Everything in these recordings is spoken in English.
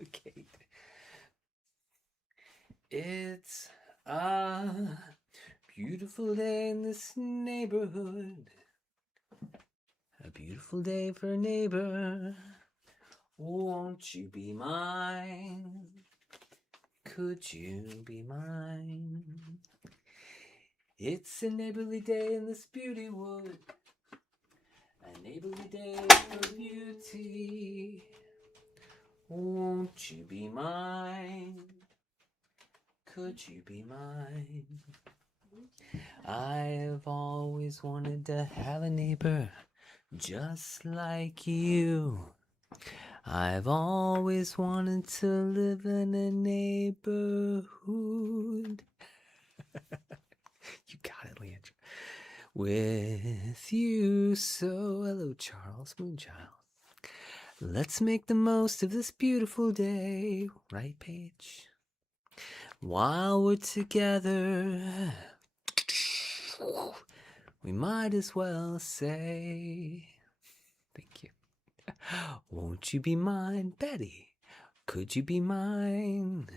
Okay. It's a beautiful day in this neighborhood. A beautiful day for a neighbor. Won't you be mine? Could you be mine? It's a neighborly day in this beauty wood. A neighborly day for beauty. Won't you be mine? Could you be mine? I've always wanted to have a neighbor just like you. I've always wanted to live in a neighborhood. You got it, Leandra. With you. So, hello, Charles Moonchild. Let's make the most of this beautiful day. Right, Paige? While we're together, we might as well say, thank you. Won't you be mine, Betty? Could you be mine?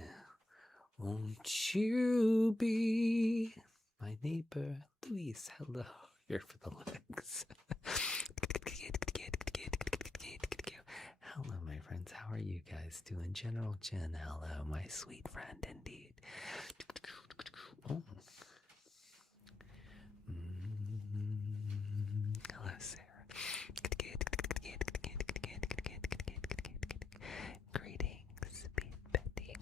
Won't you be my neighbor, Luis? Hello. Here for the legs. Hello, my friends. How are you guys doing? General Jen, hello, my sweet friend indeed. Oh. Hello, Sarah. Greetings, Betty.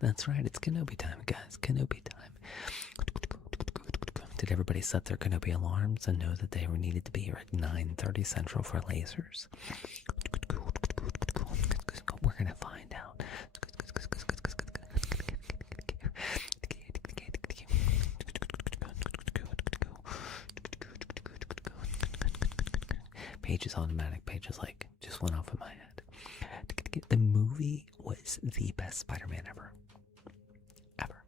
That's right, it's Kenobi time, guys. Kenobi time. Did everybody set their Kenobi alarms and know that they were needed to be here at 9:30 Central for lasers? We're gonna find out. Page is automatic. Page is like, just went off in my head. The movie was the best Spider-Man ever. Ever.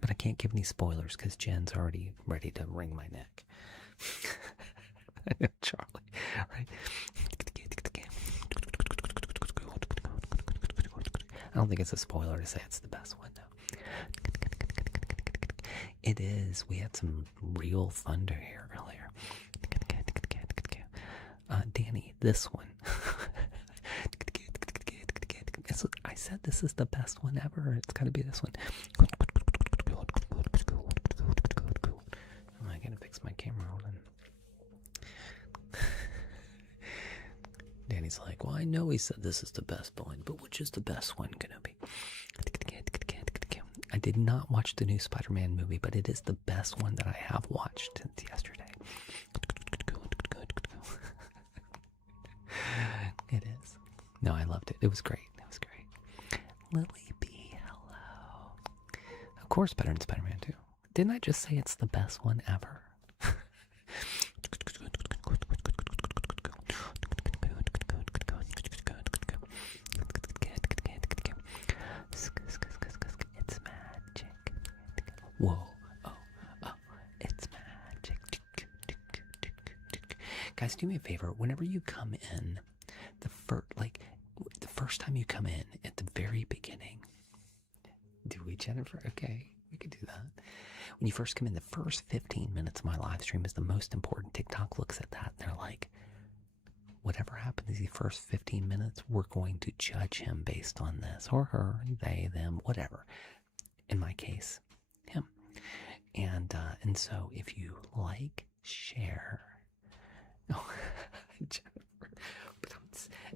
But I can't give any spoilers because Jen's already ready to wring my neck. I know, Charlie, right? I don't think it's a spoiler to say it's the best one, though. It is. We had some real thunder here earlier. Danny, this one. I said this is the best one ever. It's got to be this one. I gotta fix my camera. Hold on. Danny's like, well, I know he said this is the best one, but which is the best one gonna be? I did not watch the new Spider-Man movie, but it is the best one that I have watched since yesterday. It is. No, I loved it. It was great. It was great. Lily B, hello. Of course, better than Spider-Man 2. Didn't I just say it's the best one ever? It's magic. Whoa. Oh, it's magic. Guys, do me a favor. Whenever you come in, the first time you come in at the very beginning, do we, Jennifer? Okay, we could do that. When you first come in, the first 15 minutes of my live stream is the most important. TikTok looks at that and they're like, whatever happens these first 15 minutes, we're going to judge him based on this, or her, they, them, whatever. In my case, him. And so if you like, share, Jennifer,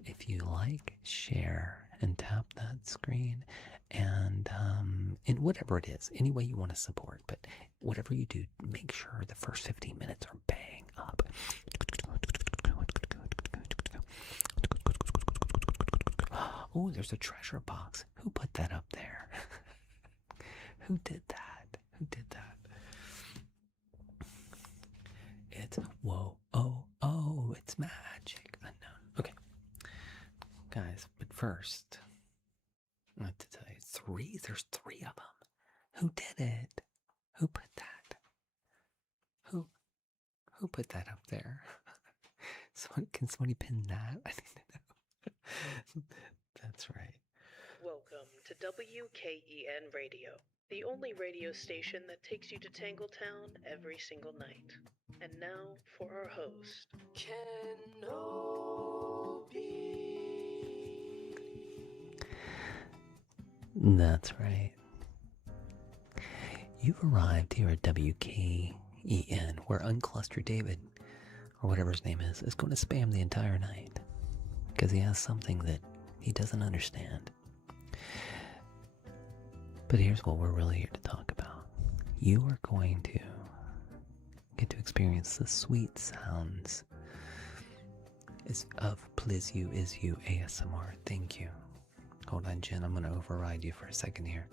if you like, share, and tap that screen, and in whatever it is, any way you want to support, but whatever you do, make sure the first 15 minutes are bang up. Oh, there's a treasure box. Who put that up there? Who did that? Who did that? It's, whoa, oh, it's magic. Unknown. Okay. Guys, but first, 3? There's 3 of them. Who did it? Who put that? Who put that up there? Can somebody pin that? I need to know. That's right. Welcome to WKEN Radio, the only radio station that takes you to Tangletown every single night. And now for our host, Kenobi. That's right. You've arrived here at WKEN, where Uncluster David, or whatever his name is going to spam the entire night. Because he has something that he doesn't understand. But here's what we're really here to talk about. You are going to get to experience the sweet sounds of Pliz You Is You ASMR. Thank you. Hold on, Jen. I'm going to override you for a second here.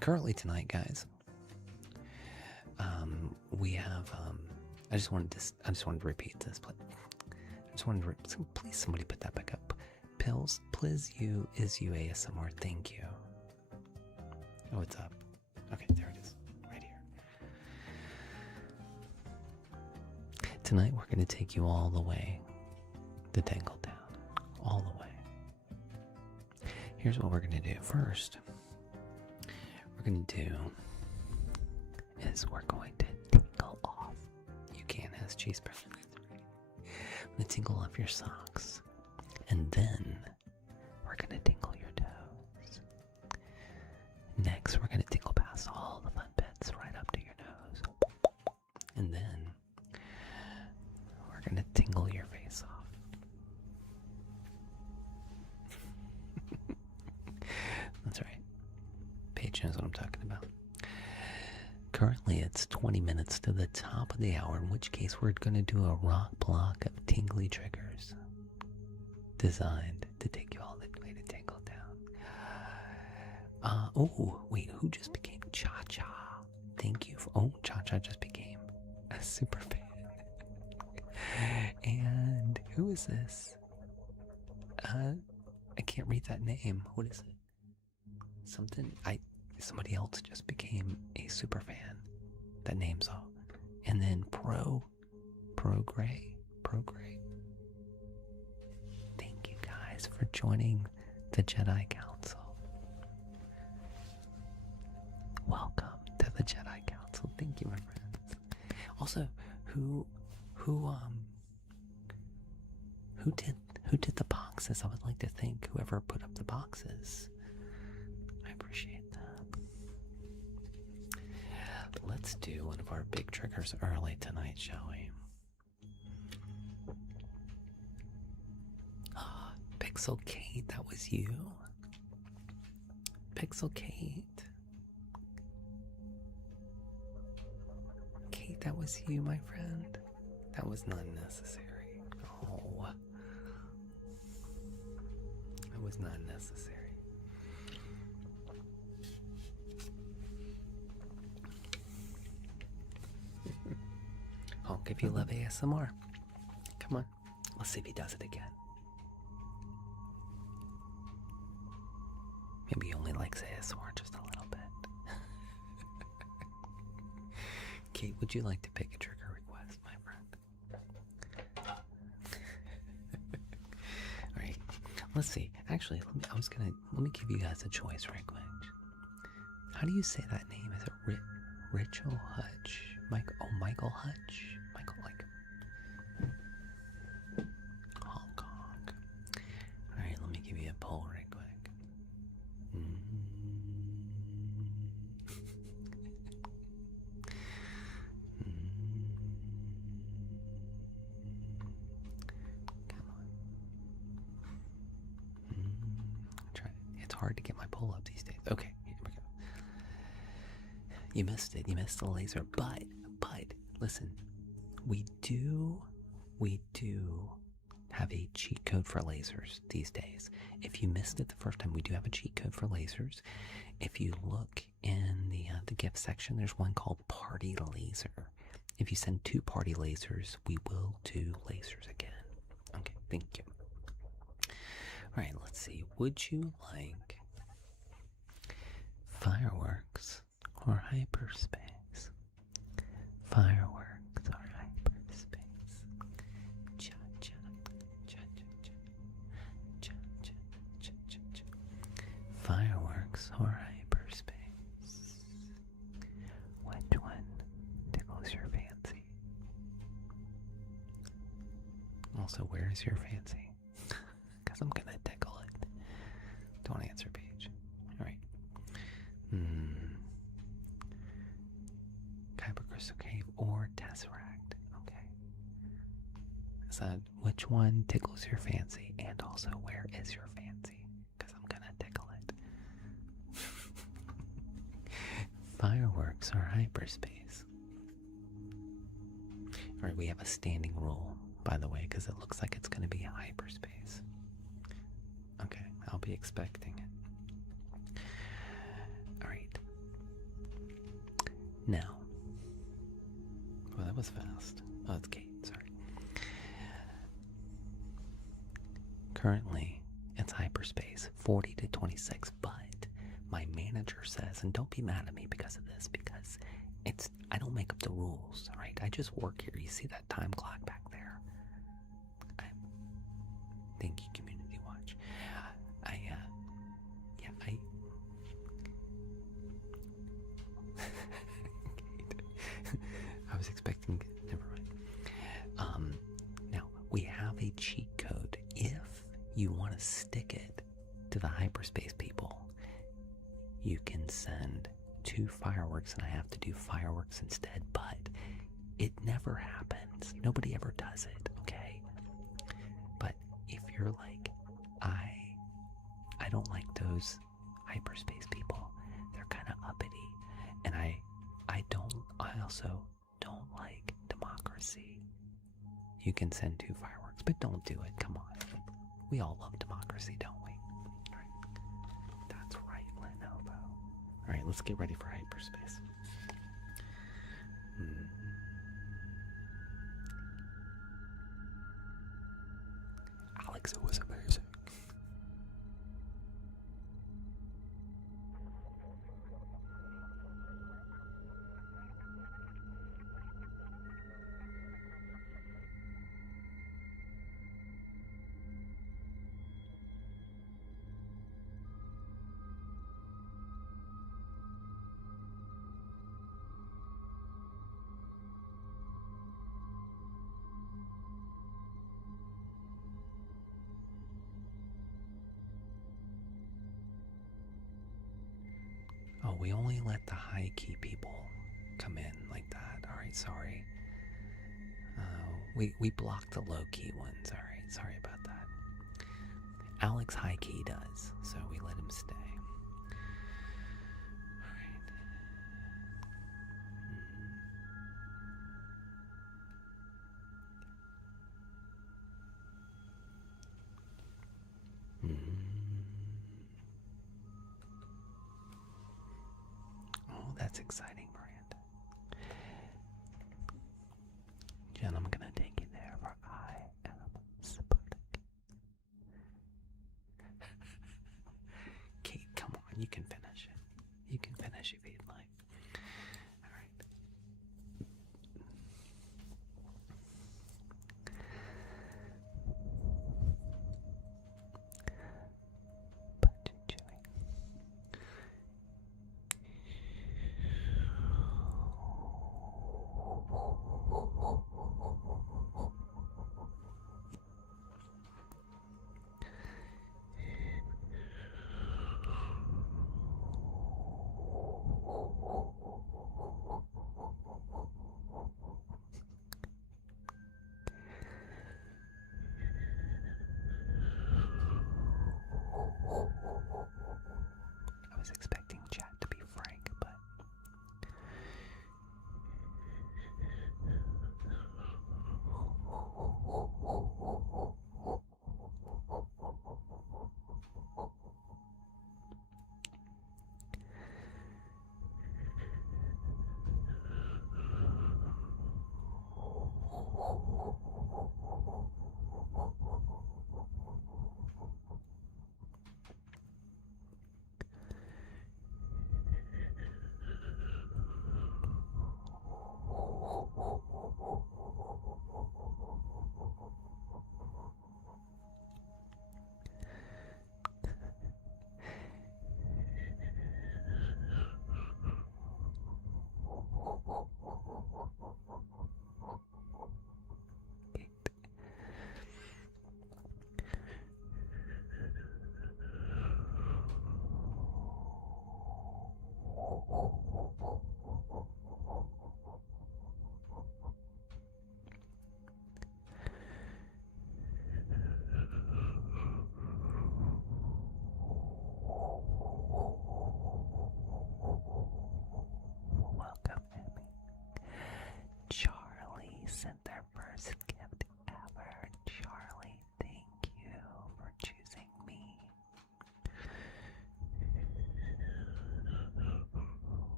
Currently tonight, guys, we have. I just wanted to repeat this. Please, somebody put that back up. Pliz You Is You ASMR. Thank you. Oh, it's up. Okay, there it is. Right here. Tonight we're going to take you all the way to Tangletown. All the way. Here's what we're going to do. First, we're going to tingle off. You can't have cheese bread. I'm going to tingle off your socks. And then we're going to tingle your toes. Next, we're going to tingle past all the fun bits right up to your nose. And then we're going to tingle your face off. That's right. Paige knows what I'm talking about. Currently, it's 20 minutes to the top of the hour, in which case we're going to do a rock block of tingly triggers designed to take you all the way to Tangletown. Oh, wait, who just became Cha-Cha? Thank you for, Cha-Cha just became a super fan. And who is this? I can't read that name. What is it? Somebody else just became a super fan. That name's all. And then Pro Gray. Thank you guys for joining the Jedi Council. Welcome to the Jedi Council. Thank you, my friends. Also, who did the boxes? I would like to thank whoever put up the boxes. I appreciate that. Let's do one of our big triggers early tonight, shall we? Pixel Kate, that was you. Pixel Kate. Kate, that was you, my friend. That was not necessary. Oh. That was not necessary. Honk if you love ASMR. Come on. Let's see if he does it again. Maybe he only likes ASMR just a little bit. Kate, would you like to pick a trigger request, my friend? Alright. Let's see. Actually, let me give you guys a choice right quick. How do you say that name? Is it Rachel Hutch? Michael Hutch? Michael, like Hong Kong. Alright, let me give you a poll right quick. Come on. Try it. It's hard to get my poll up these days. Okay, here we go. You missed it. You missed the laser, but listen, we do have a cheat code for lasers these days. If you missed it the first time, we do have a cheat code for lasers. If you look in the gift section, there's one called Party Laser. If you send 2 party lasers, we will do lasers again. Okay, thank you. All right, let's see. Would you like Fireworks or hyperspace? Fireworks or hyperspace? Cha cha cha cha cha cha cha cha cha. Fireworks or hyperspace? Which one tickles your fancy? Also, where is your fancy? Because I'm gonna tickle it. Don't answer, Paige. Alright. Kyber Crystal Cave or Tesseract. Okay. So, which one tickles your fancy? And also, where is your fancy? Because I'm gonna tickle it. Fireworks or hyperspace? Alright, we have a standing rule, by the way, because it looks like it's gonna be hyperspace. Okay, I'll be expecting it. Alright. Now. Well, that was fast. Oh, it's Kate, sorry. Currently, it's hyperspace, 40 to 26, but my manager says, and don't be mad at me because of this, because I don't make up the rules, alright? I just work here. You see that time clock back there? Thank you, Community Watch. I was expecting, never mind. Now, we have a cheat code. If you want to stick it to the hyperspace people, you can send 2 fireworks, and I have to do fireworks instead, but it never happens. Nobody ever does it, okay? But if you're like, I don't like those hyperspace people. They're kind of uppity, and I also don't like democracy. You can send 2 fireworks, but don't do it. Come on. We all love democracy, don't we? Right. That's right, Lenovo. Alright, let's get ready for hyperspace. Alex, it was amazing. Oh, we only let the high key people come in like that. Alright, sorry. We blocked the low key ones. Alright, sorry about that. Alex high key does, so we let him stay. Oh, that's exciting, Miranda. Jen, I'm gonna take you there where I am Sputnik. Kate, come on, you can finish it. You can finish if you'd like. Alright.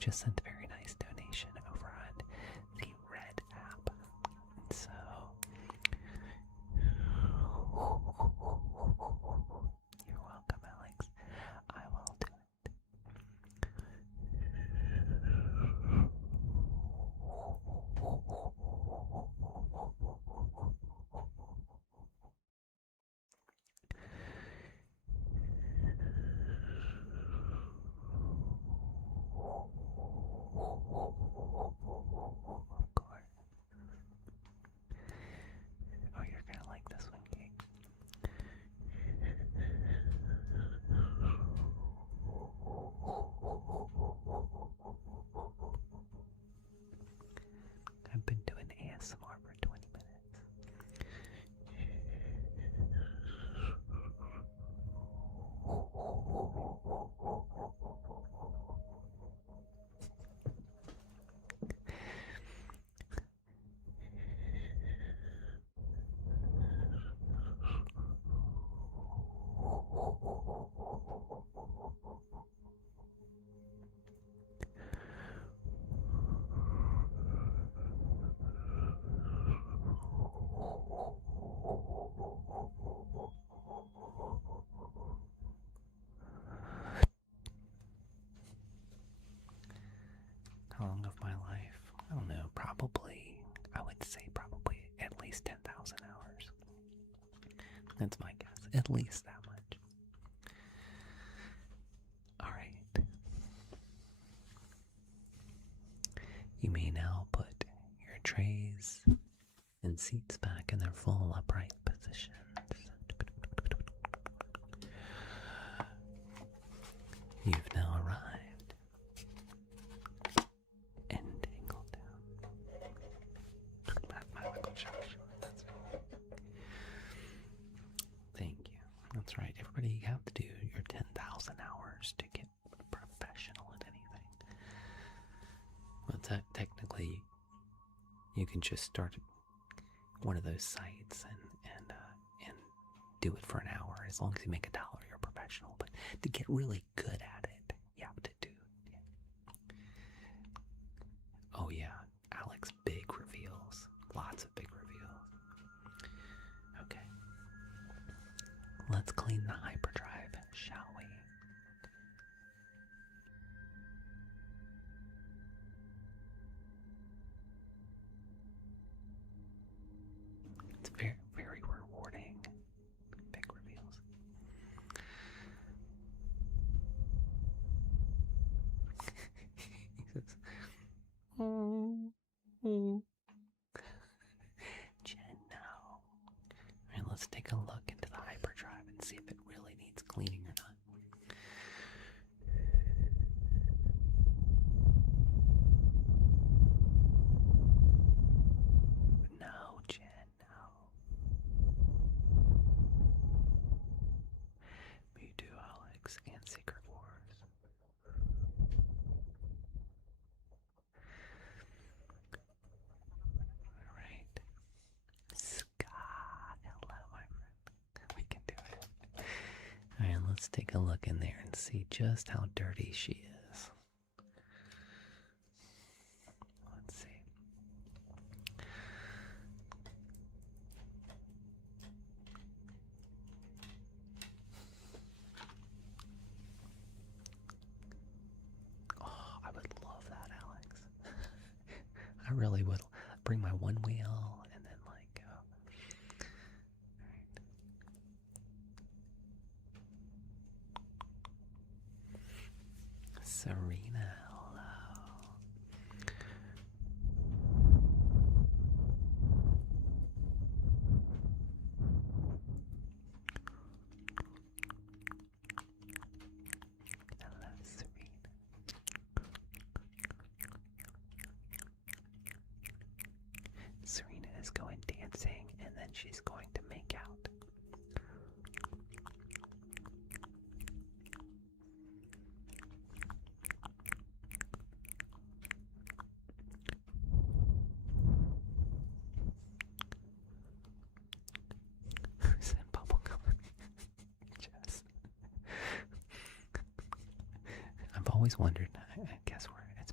just sent a very nice donation over on the Red app. So, you're welcome, Alex. I will do it. Of course. Oh, you're gonna like this one, Kate. I've been doing ASMR for 20 minutes. How long of my life? I don't know, I would say probably at least 10,000 hours. That's my guess. At least that much. Alright. You may now put your trays and seats back in their full upright positions. You've now arrived in Tangletown. Mathematical challenge. That's right. Thank you. That's right. Everybody, you have to do your 10,000 hours to get professional at anything. Well, technically, you can just start one of those sites and do it for an hour. As long as you make $1, you're professional. But to get really good at it, you have to do. Yeah. Oh yeah, Alex, big reveals. Lots of big reveals. Okay. Let's clean the hyperdrive, shall we? It's very, very rewarding. Big reveals. He says, Jen, no. Alright, let's take a look into the hyperdrive and see if it really needs cleaning or not. No, Jen, no. Me too, Alex, and Secret Wars. Alright. Scott, hello, my friend. We can do it. Alright, let's take a look in there and see just how dirty she is. Let's see. Oh, I would love that, Alex. I really would. Bring my one wheel and then like go. Alright. Serena, hello. Hello, Serena. Serena is going dancing and then she's going to make out. Who said bubblegum? Jess. I've always wondered, I guess it's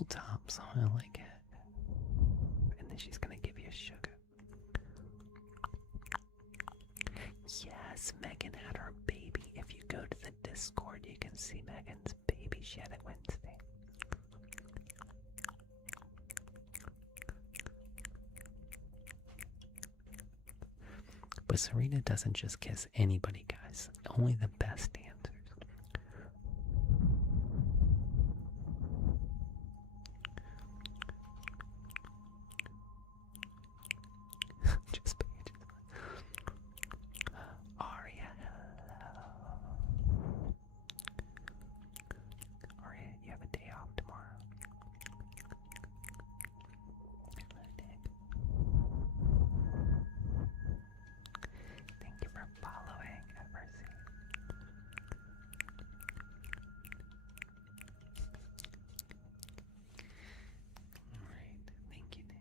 tabletop, so I like it. And then she's gonna give you sugar. Yes, Megan had her baby. If you go to the Discord, you can see Megan's baby. She had it Wednesday. But Serena doesn't just kiss anybody, guys. Only the best dancers. Just pages. Aria, hello. Aria, you have a day off tomorrow. Hello, Nick. Thank you for following, Eversy. Alright, thank you, Nick.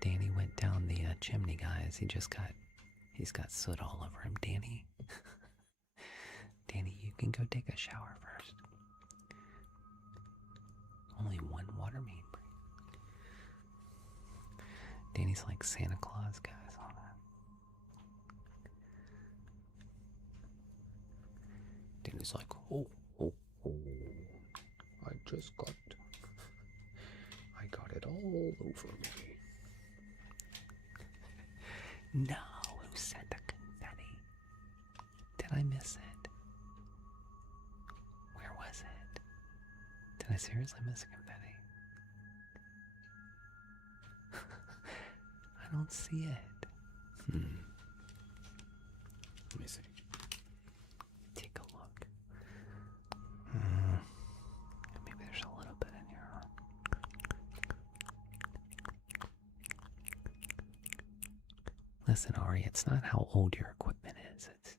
Danny went down the chimney, guys. He's got soot all over him. Danny, Danny, you can go take a shower first. Only one water main break. Danny's like Santa Claus, guys, on that. Danny's like, oh, I got it all over me. No, who sent the confetti? Did I miss it? Where was it? Did I seriously miss a confetti? I don't see it. Let me see. Take a look. Maybe there's a little bit in here. Listen, Ari, it's not how old your equipment is. It's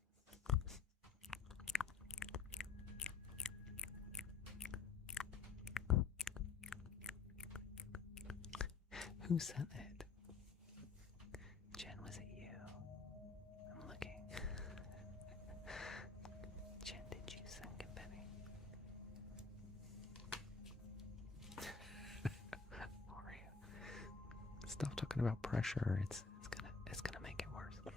who sent it? Jen, was it you? I'm looking. Jen, did you send confetti? Aria, stop talking about pressure. It's gonna make it worse.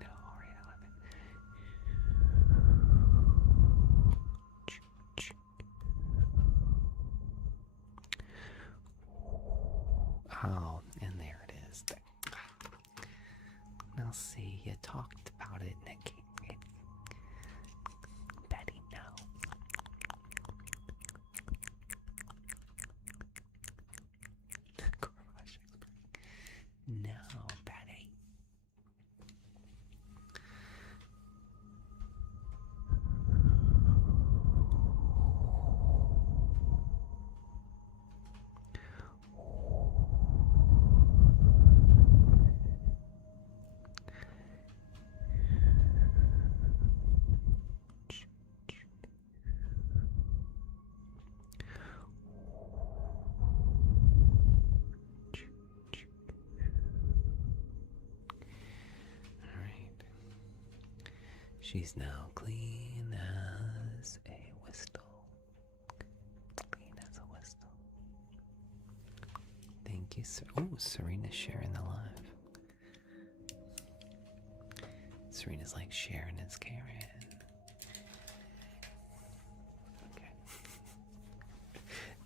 No, Aria, I love it. Oh, and there it is. Now see, you talked about it, Nick. Betty, no. No, Betty. She's now clean as a whistle. Clean as a whistle. Thank you, sir. Oh, Serena's sharing the live. Serena's like sharing is caring. Okay.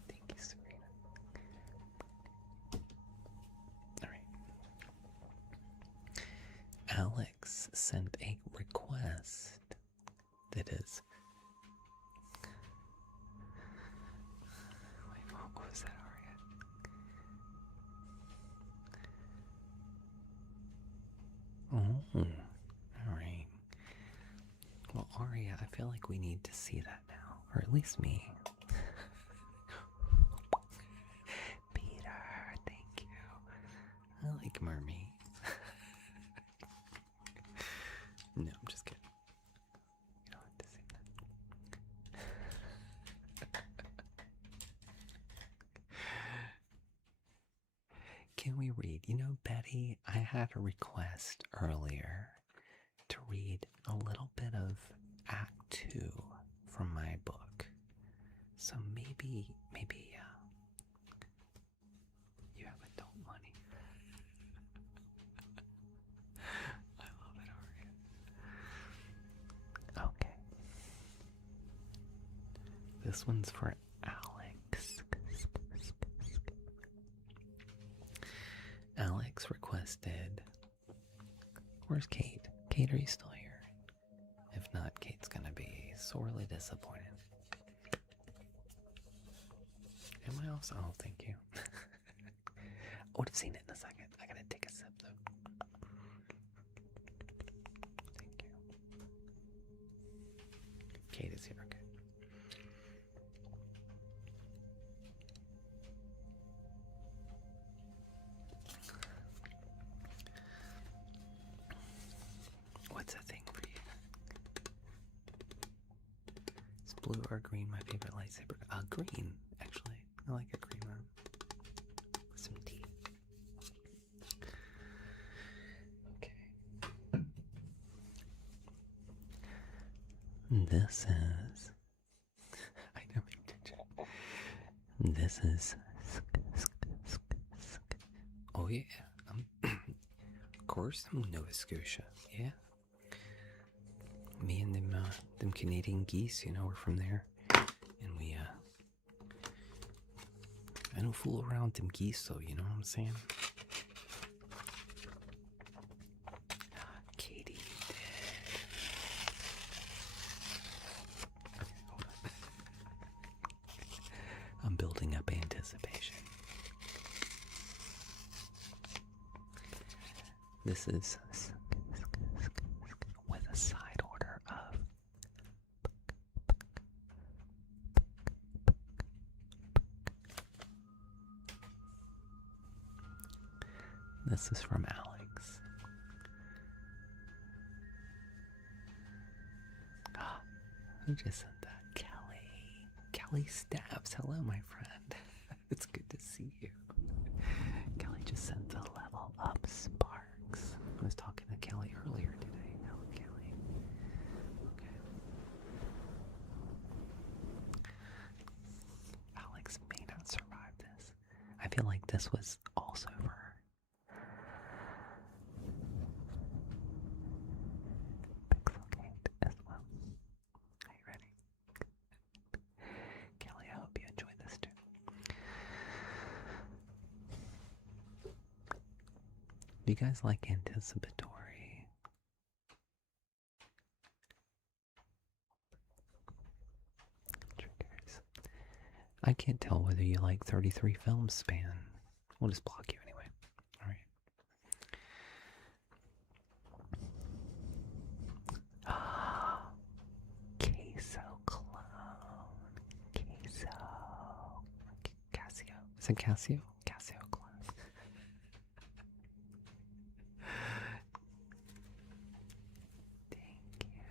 Thank you, Serena. Alright. Alex sent a request that is. Wait, what was that, Aria? Oh, alright. Well, Aria, I feel like we need to see that now. Or at least me. Peter, thank you. I like mermaids. can we read? You know, Betty, I had a request earlier to read a little bit of Act 2 from my book. So maybe you have adult money. I love it already. Okay. This one's for Alex. Alex requested. Where's Kate? Kate, are you still here? If not, Kate's gonna be sorely disappointed. Am I also? Oh, thank you. I would have seen it in a second. I gotta take a sip though. Thank you. Kate is here, okay. What's a thing for you? Is blue or green my favorite lightsaber? Green, actually. I like a green one. Some tea. Okay. This is. I know you did. This is. Oh yeah. Of course, I'm Nova Scotia. Yeah. Me and them Canadian geese, you know, we're from there, and we I don't fool around with them geese, though. You know what I'm saying? Katie did. Okay, hold on. I'm building up anticipation. This is with a side order of this is from Alex. Who just sent that? Kelly Stabs. Hello, my friend. It's good to see you. Kelly just sent the level up sparks. I was talking to Kelly earlier today. Hello, Kelly. Okay. Alex may not survive this. I feel like this was also for her. Pixelgate as well. Are you ready? Kelly, I hope you enjoy this too. Do you guys like anticipatory? Triggers. I can't tell whether you like 33 film span. We'll just block you anyway. Alright. Queso clone. Queso. Casio. Is it Casio? Casio clone. Thank you.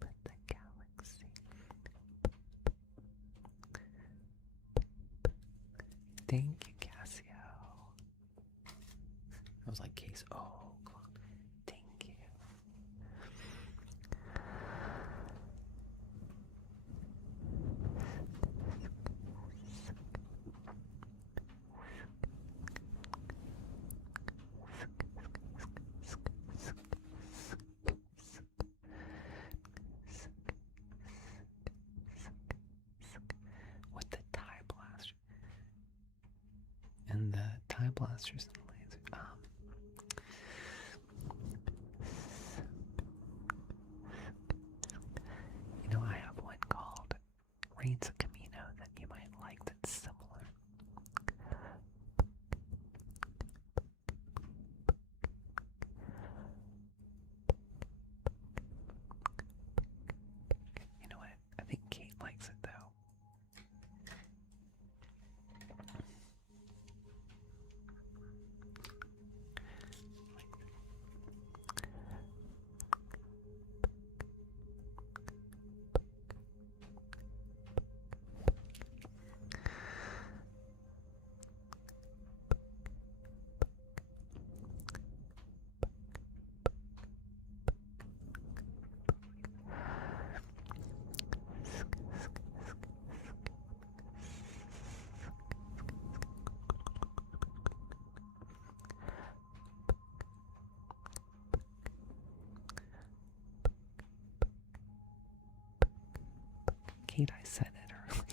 The galaxy. Thank you, Casio. I was like, case. Oh, thank you. With the tie blaster. And the tie blasters and the laser. You know, I have one called Reigns of Camino that you might like that's similar. You know what? I think Kate likes it though. hate I said it earlier.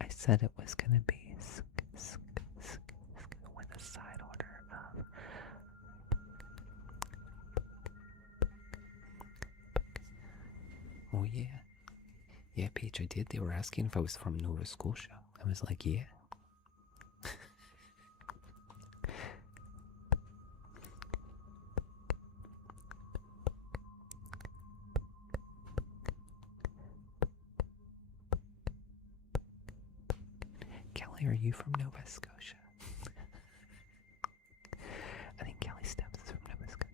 I said it was gonna be with a side order of oh yeah. Yeah, Peach, I did. They were asking if I was from Nova Scotia. I was like, yeah. Kelly, are you from Nova Scotia? I think Kelly Steps is from Nova Scotia.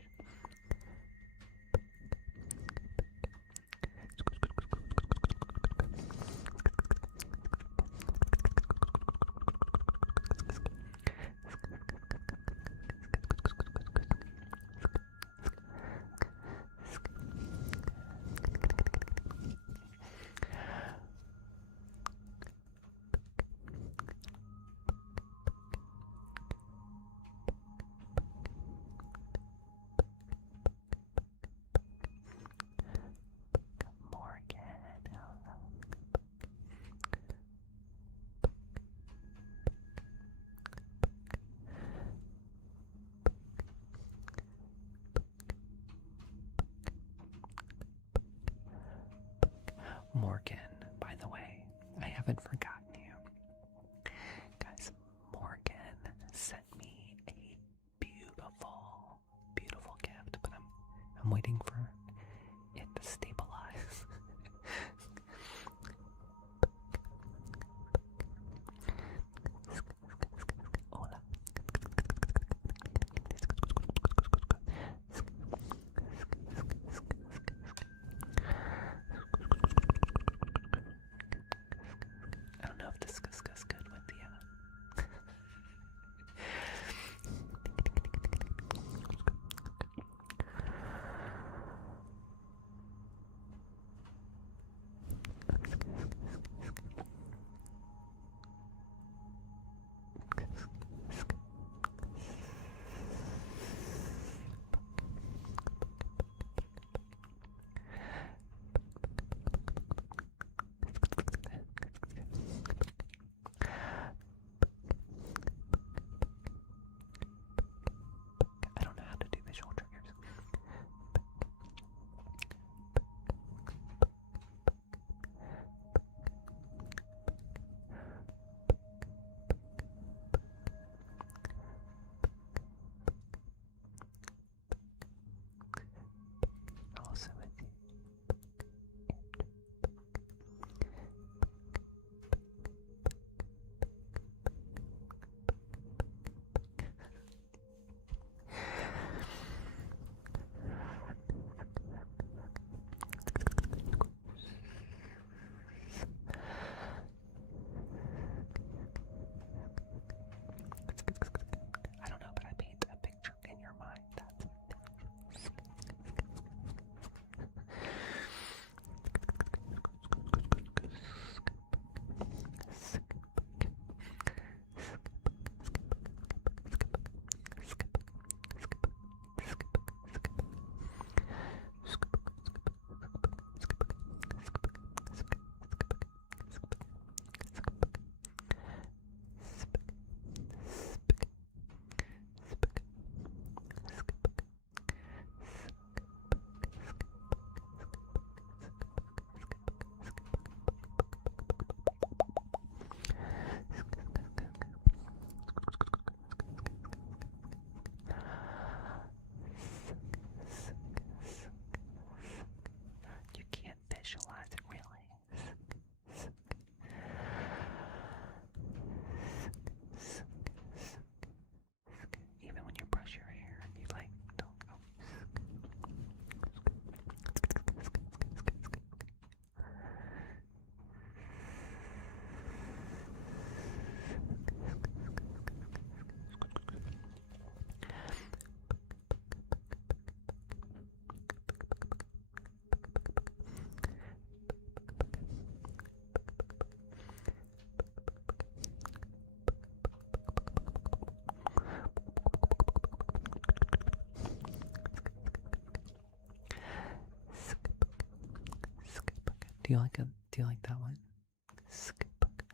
Do you like that one?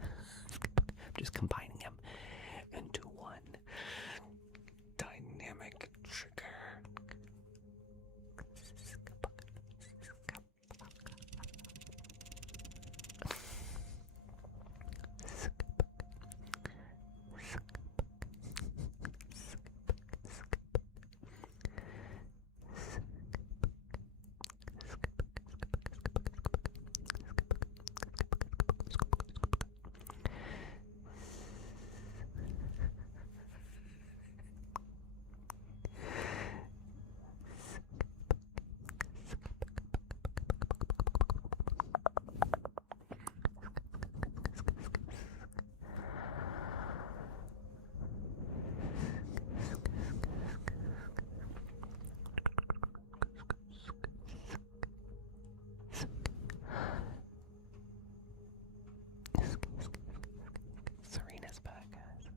I'm just combining them into one dynamic trigger. Serena's back, guys.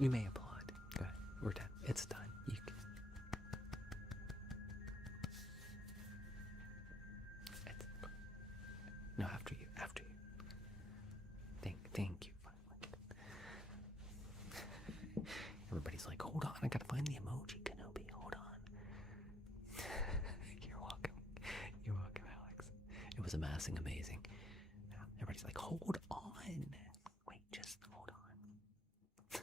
You may applaud. Go ahead. We're done. It's done. You can. It's, no, after you. After you. Thank you. Everybody's like, hold on. I gotta find the emoji, Kenobi. Hold on. You're welcome. You're welcome, Alex. It was amassing amazing. Everybody's like, hold on. Wait, just hold on.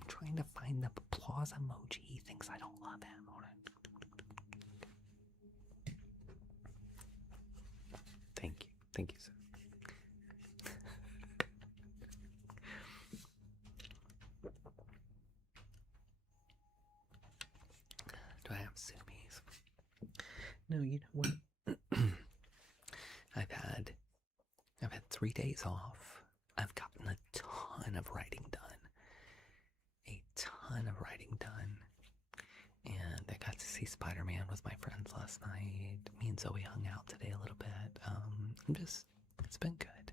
I'm trying to find the applause emoji. He thinks I don't love him. Hold on. Thank you, sir. Do I have zoomies? No, you know what? I've had 3 days off. I've gotten a ton of writing done. And I got to see Spider-Man with my friends last night. Me and Zoe hung out today a little bit. It's been good.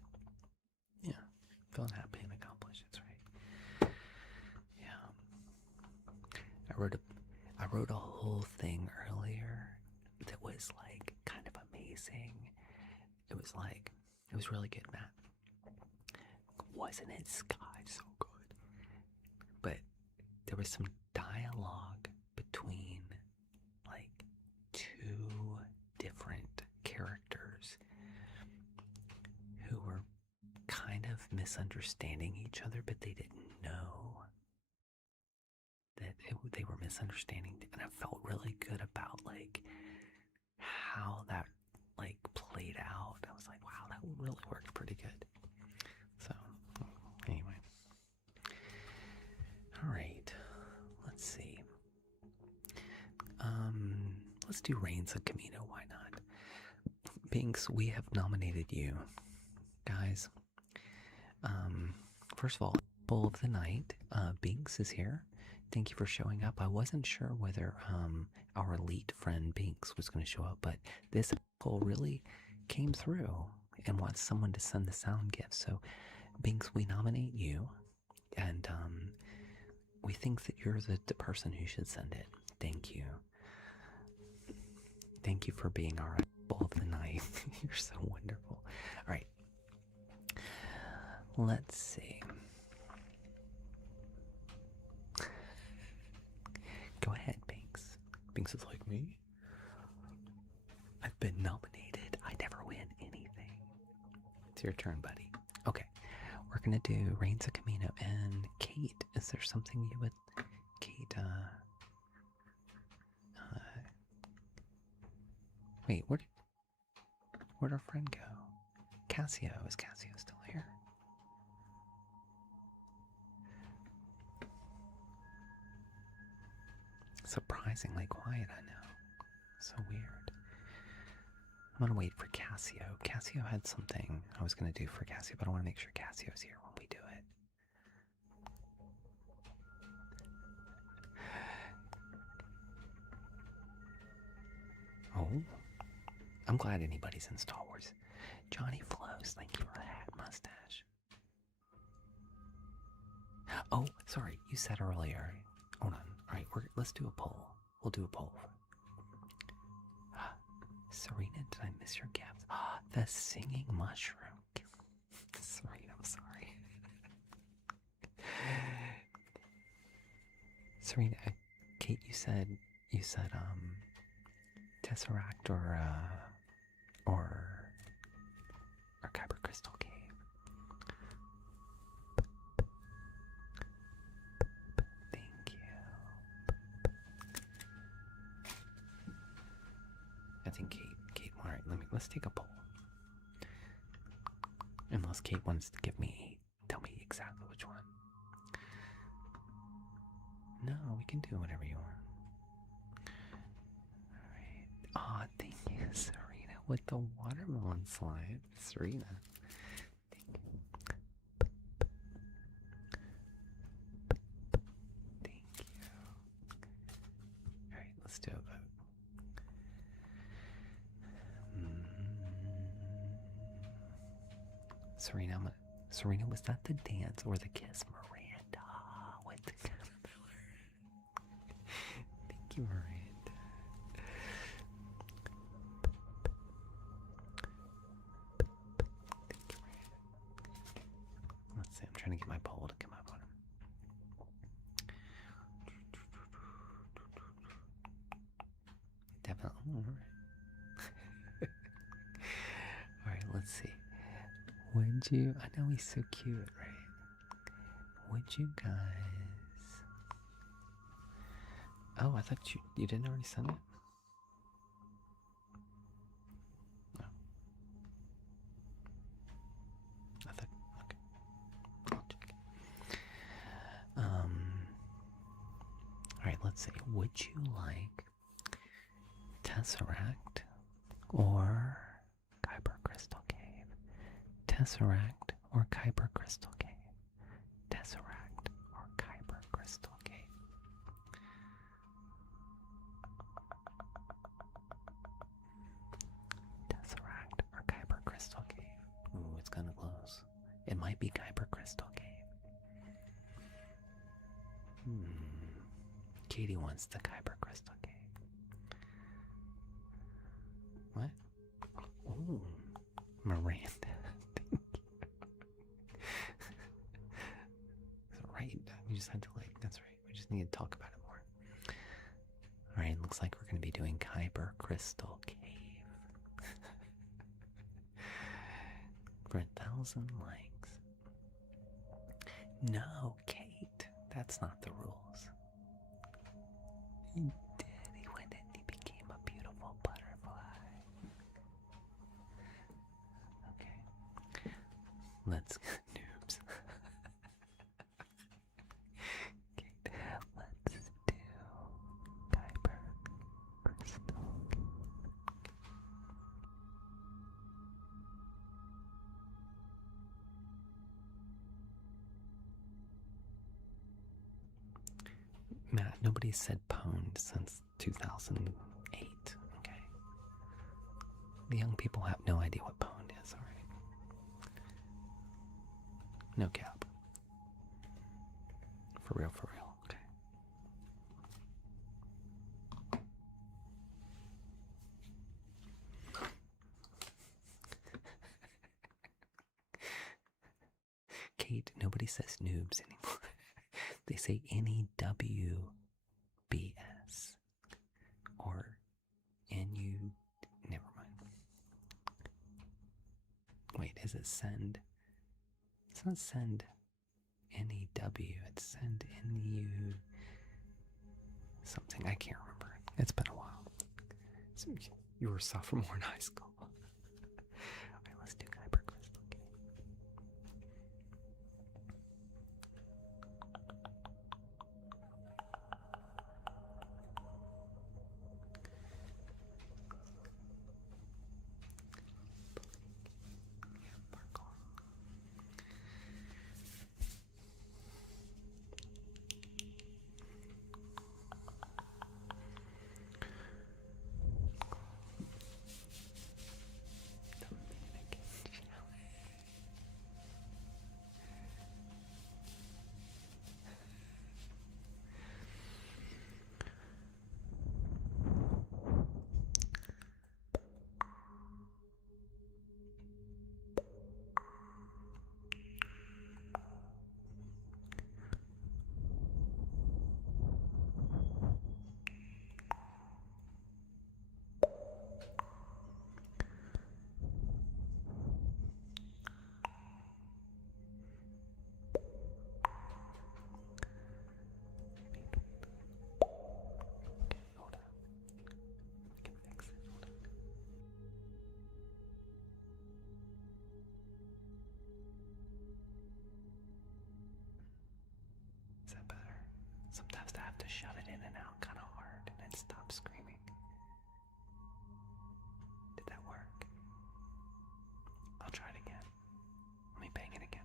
Yeah, feeling happy and accomplished. That's right. Yeah, I wrote a whole thing earlier that was like kind of amazing. It was really good, Matt. Wasn't it, Sky? So good. But there was some dialogue between like two different characters who were kind of misunderstanding each other, but they didn't know that they were misunderstanding. And I felt really good about like how that like played out. I was like, wow, that really worked pretty good. So anyway, all right, let's see. Let's do Reigns of Camino. Why not? Binks, we have nominated you, guys. First of all, Bull of the Night, Binks is here. Thank you for showing up. I wasn't sure whether our elite friend Binks was going to show up, but this poll really came through and wants someone to send the sound gift. So, Binks, we nominate you, and we think that you're the person who should send it. Thank you. Thank you for being our Bull of the Night. You're so wonderful. All right. Let's see. Go ahead, Binks. Binks is like, me? I've been nominated. I never win anything. It's your turn, buddy. Okay. We're going to do Reigns of Camino. And Kate, is there something you would... Kate, wait, where'd our friend go? Cassio. Is Cassio still here? Surprisingly quiet, I know. So weird. I'm gonna wait for Cassio. Cassio had something I was gonna do for Cassio, but I want to make sure Cassio's here when we do it. Oh, I'm glad anybody's in Star Wars. Johnny Flows, thank you for the hat mustache. Oh, sorry, you said earlier. Hold on. All right, let's do a poll. We'll do a poll. Serena, did I miss your gaps? The singing mushroom. Serena, I'm sorry. Serena, Kate, you said Tesseract or Kyber Crystal Cave. Thank you. I think Kate, all right, let's take a poll. Unless Kate wants to tell me exactly which one. No, we can do whatever you want. Alright. Aw, thank you, Serena, with the watermelon slide. Serena. Thank you. Thank you. Alright, let's do a vote. Serena, was that the dance or the kiss? Miranda with the caterpillar. Thank you, Miranda. Thank you, Miranda. Let's see, I'm trying to get my poll to come up on him. Definitely. Alright, let's see. Would you, I know he's so cute, right? Would you guys, oh, I thought you didn't already send it? No. I thought, okay, I'll check it. Alright, let's see, would you like Tesseract or Kyber Crystal Cave? Tesseract or Kyber Crystal Cave? Tesseract or Kyber Crystal Cave? Tesseract or Kyber Crystal Cave? Ooh, it's kind of close. It might be Kyber Crystal Cave. Katie wants the Kyber Crystal Cave. What? Ooh, Miranda. Right, we just had to that's right, we just need to talk about it more. Alright, looks like we're going to be doing Kyber Crystal Cave. For 1,000 likes. No, Kate, that's not the rules. He did, he went and he became a beautiful butterfly. Okay, let's noobs. Okay, let's do Kyber Crystal. Matt, nobody said pwned since 2008. Okay. The young people have no idea what pwned is, alright? No cap. For real, okay. Kate, nobody says noobs anymore. They say NEWBS or NU. Never mind. Wait, is it send? It's not send NEW. It's send NU. Something I can't remember. It's been a while. So you were a sophomore in high school. Alright, let's do Kyber Crystal Cave. to shut it in and out kind of hard and it stopped screaming. Did that work? I'll try it again. Let me bang it again.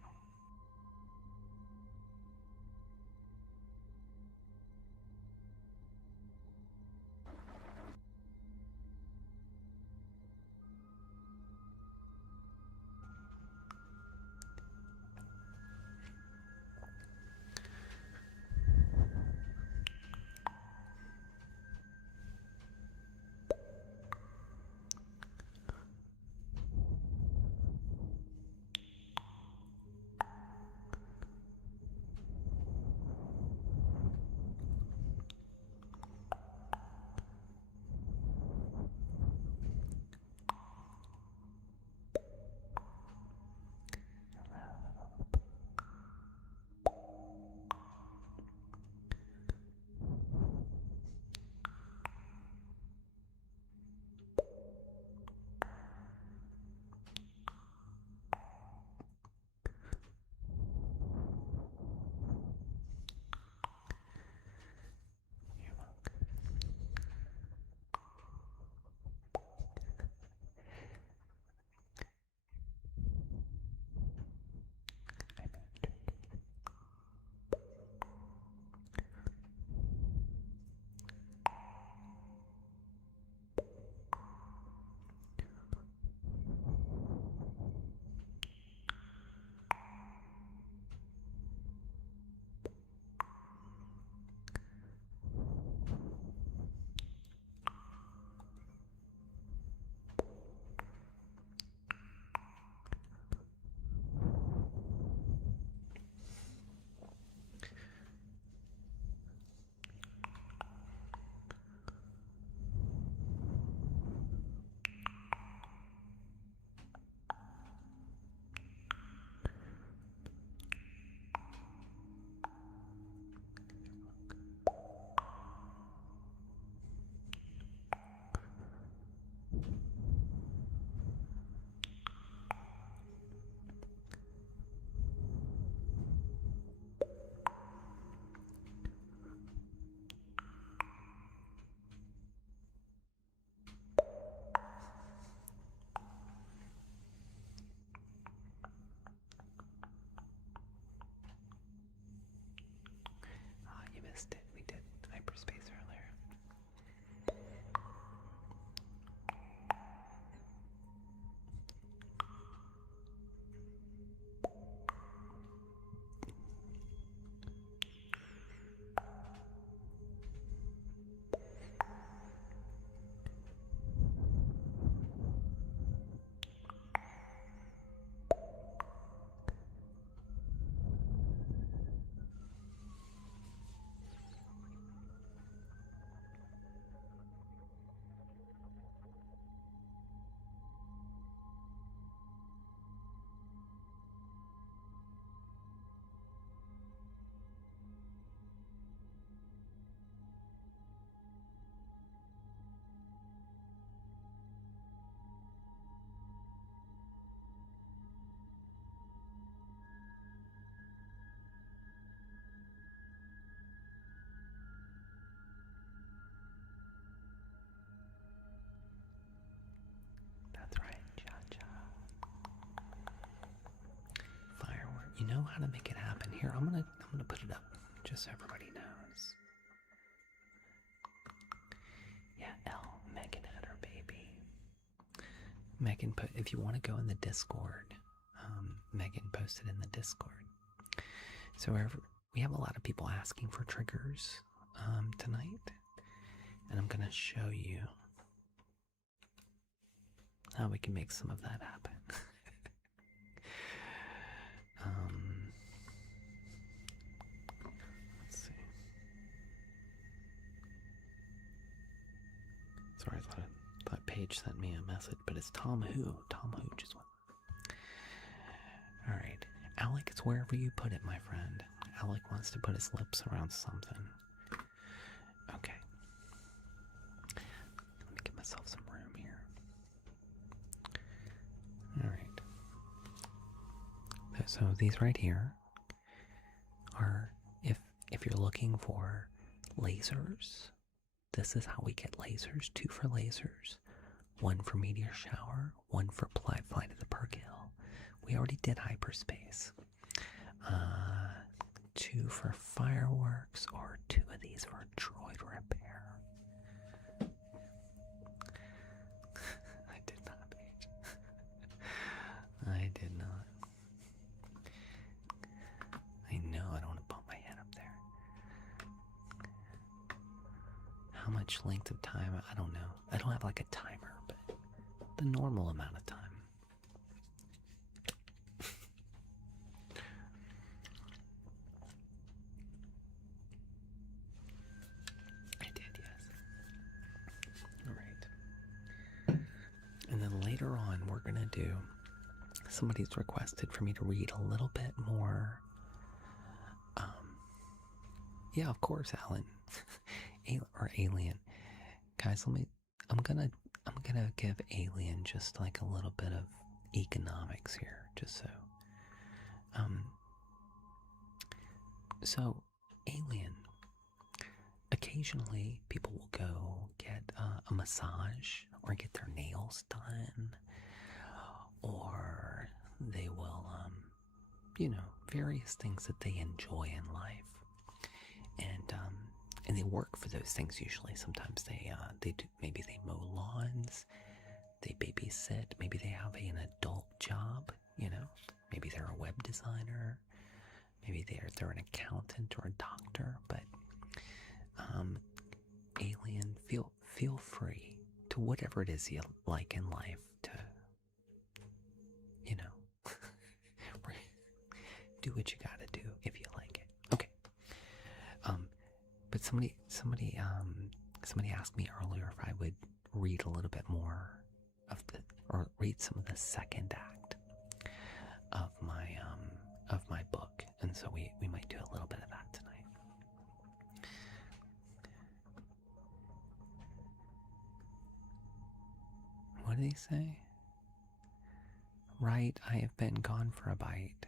We did hyperspace earlier. That's right, cha-cha. Firework. You know how to make it happen. Here, I'm gonna put it up just so everybody knows. Yeah, Megan had her baby. Megan put, if you want to go in the Discord, Megan posted in the Discord. So we have a lot of people asking for triggers tonight, and I'm gonna show you how we can make some of that happen. Let's see. Sorry, I thought Paige sent me a message, but it's Tom Who. Tom Who just went. All right, Alec, it's wherever you put it, my friend. Alec wants to put his lips around something. Okay. Let me give myself some room here. All right. So these right here are, if you're looking for Lasers. This is how we get lasers. 2 for lasers. 1 for meteor shower. 1 for flight of the Pergil. We already did hyperspace. 2 for fireworks, or 2 of these for droid repair. I did not, Paige. I did not. I know, I don't want to bump my head up there. How much length of time? I don't know. I don't have like a timer, but the normal amount of time. I did, yes. All right. And then later on, we're going to do, somebody's requested for me to read a little bit more. Yeah, of course, Alan. Or Alien. Guys, I'm gonna give Alien just like a little bit of economics here, just so. So, Alien. Occasionally, people will go get a massage or get their nails done, or they will, various things that they enjoy in life, and they work for those things usually. Sometimes they do. Maybe they mow lawns, they babysit, maybe they have an adult job. Maybe they're a web designer, maybe they're an accountant or a doctor, but. Alien, feel free to whatever it is you like in life to, do what you gotta do if you like it. Okay. But somebody asked me earlier if I would read a little bit more or read some of the second act of my book, and so we might do a little bit of that tonight. What did he say? Right, I have been gone for a bite.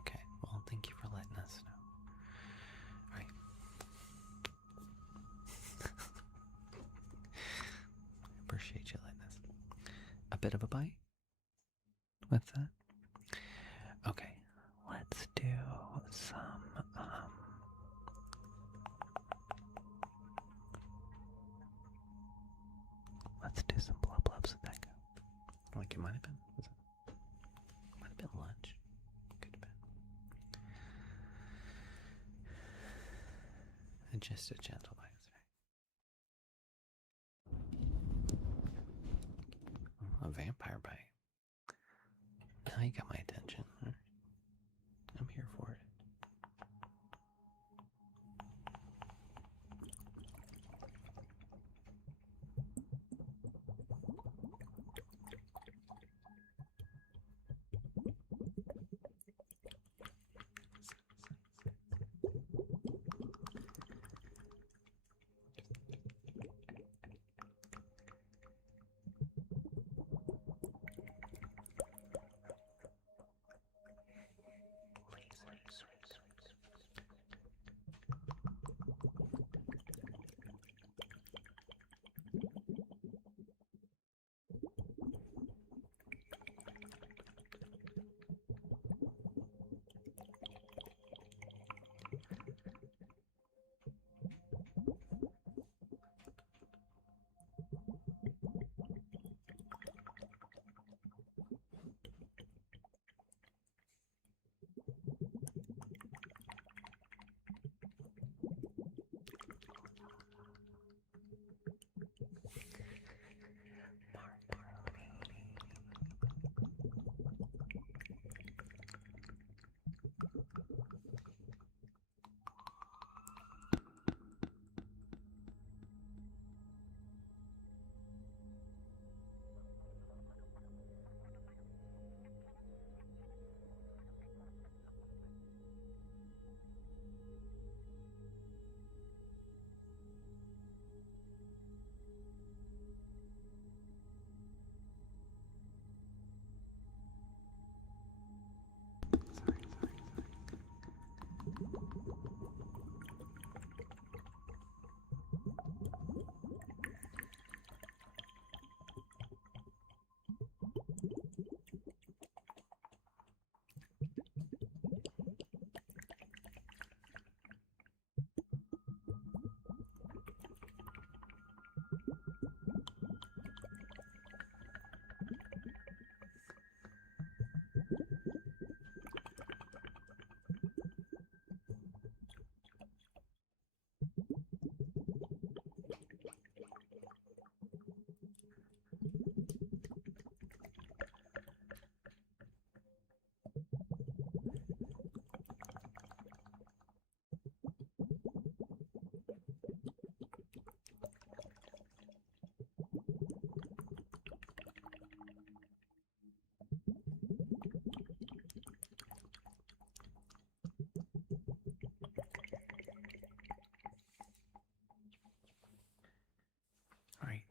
Okay, well, thank you for letting us know. All right. Appreciate you letting us. A bit of a bite? What's that? Okay, let's do some, let's do some blub blubs with that go. Like it might have been. Might have been lunch. Could have been. And just a gentle bite. A vampire bite. Now you got my attention. Right. I'm here for it.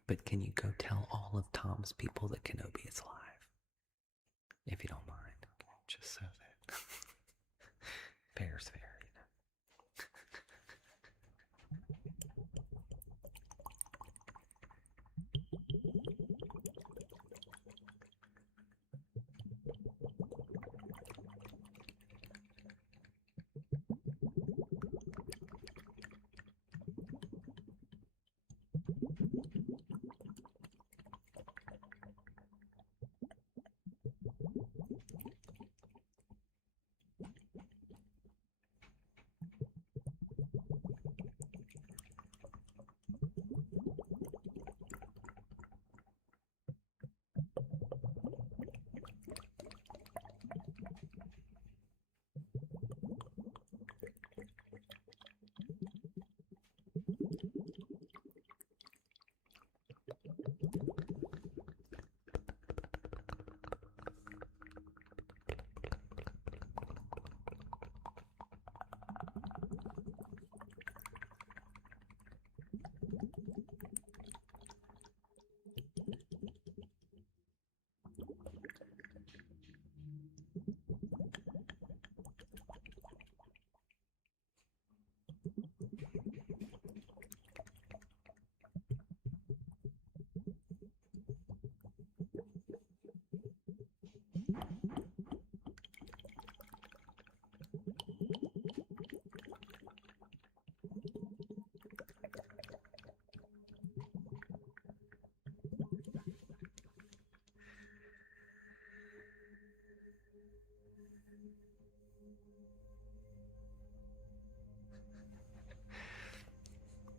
But can you go tell all of Tom's people that Kenobi is live? If you don't mind. Okay, just so that fair's fair, you know.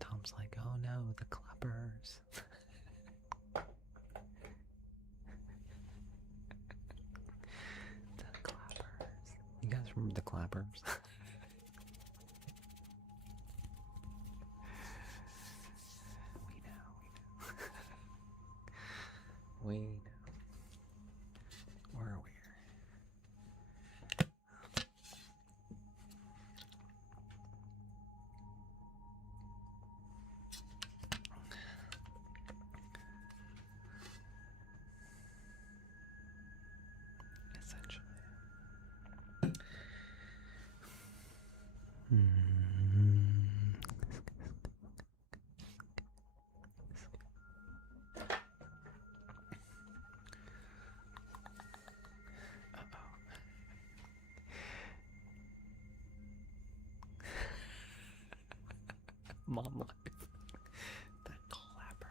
Tom's like, oh no, the clappers. The clappers. You guys remember the clappers? We know. Where are we? Essentially. Mom life. The clappers.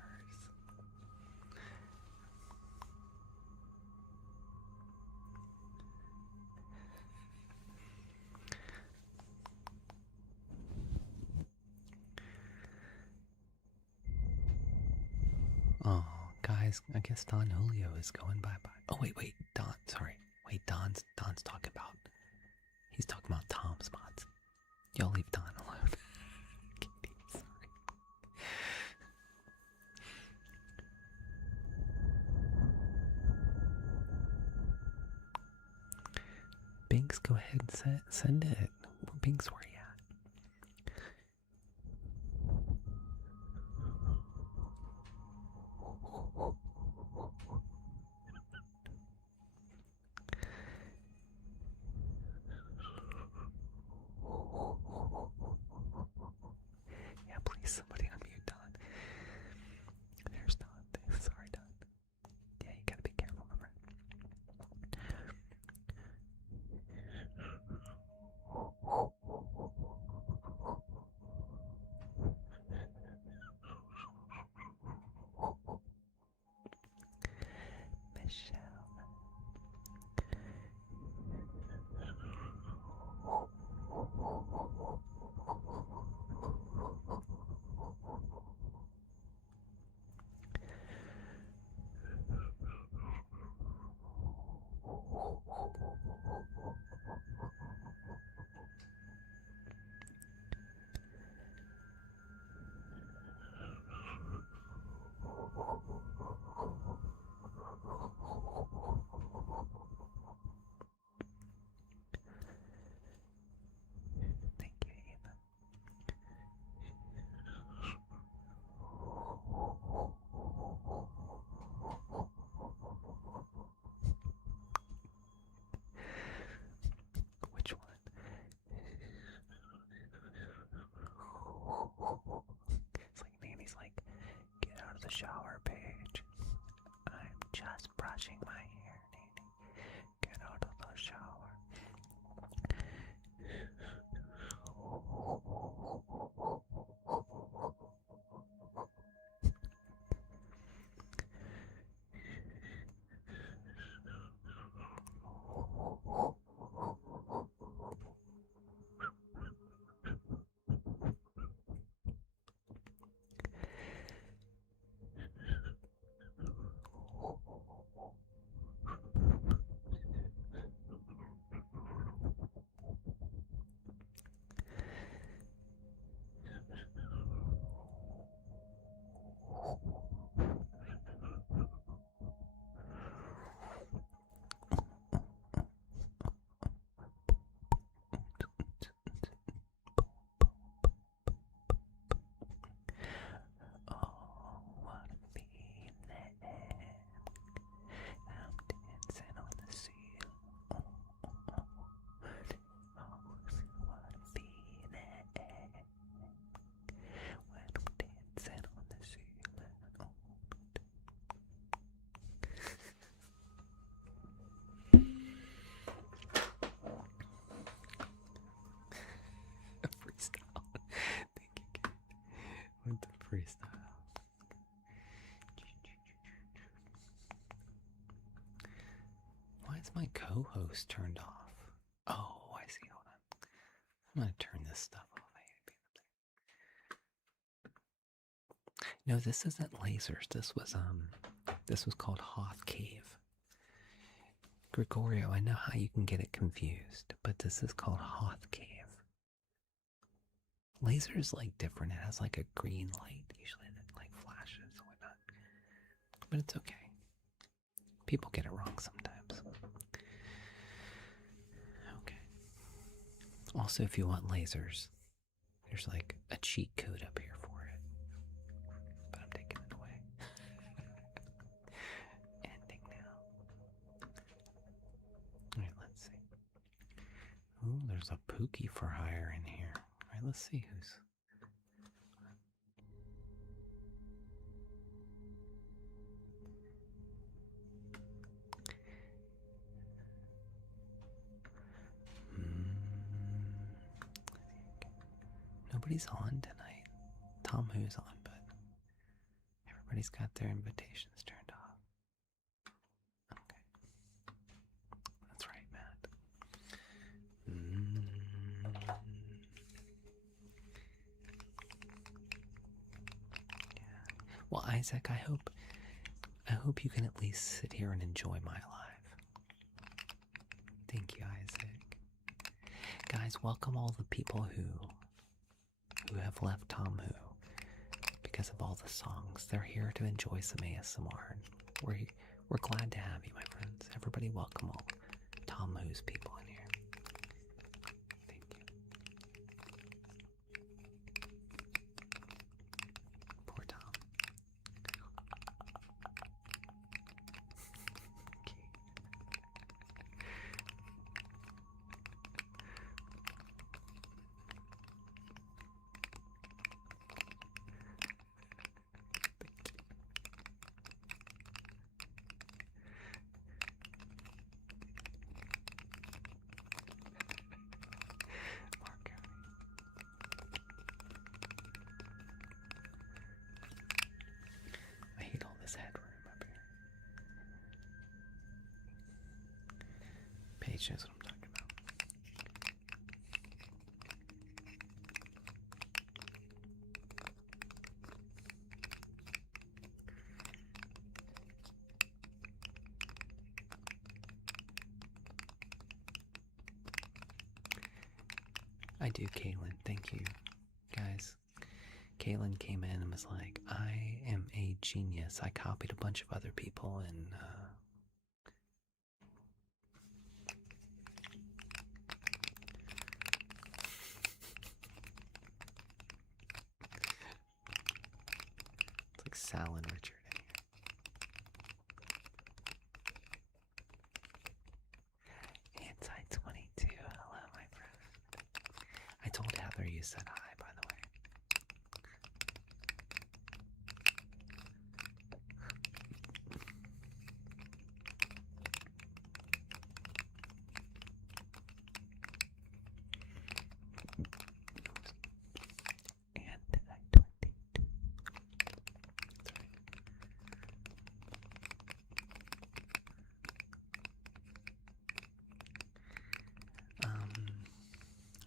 Oh, guys, I guess Don Julio is going bye-bye. Oh, wait, Don, sorry. Wait, Don's talking about, he's talking about Tom's mods. Y'all leave Don alone. Sorry. Binks, go ahead and send it. Binks, where you at? Yeah, please, somebody unmute Don. There's Don. Sorry, Don. Yeah, you gotta be careful, my friend. Michelle. shower, Paige. I'm just brushing my hair, Nene. Get out of the shower. With the freestyle. Why is my co-host turned off? Oh, I see. Hold on. I'm gonna turn this stuff off. I hate being up there. No, this isn't lasers. This was called Hoth Cave. Gregorio, I know how you can get it confused, but this is called Hoth Cave. Laser is like different. It has like a green light usually that like flashes and whatnot. But it's okay. People get it wrong sometimes. Okay. Also, if you want lasers, there's like a cheat code up here for it. But I'm taking it away. Ending now. Alright, let's see. Ooh, there's a Pookie for hire in here. Alright, let's see who's... Nobody's on tonight. Tom Who's on, but everybody's got their invitations turned off. Okay. That's right, Matt. Yeah. Well, Isaac, I hope you can at least sit here and enjoy my live. Thank you, Isaac. Guys, welcome all the people who have left Tom Who because of all the songs. They're here to enjoy some ASMR, and we're glad to have you, my friends. Everybody, welcome all Tom Who's people in here. Thank you. Poor Tom. Okay. I hate all this headroom up here. Paige knows what I'm talking about. I do, Kaylin. Thank you, guys. Kaylin came in and was like, I am a genius. I copied a bunch of other people and it's like Sal and Richard in here. Anti-22. Hello, my friend. I told Heather you said hi, by the way.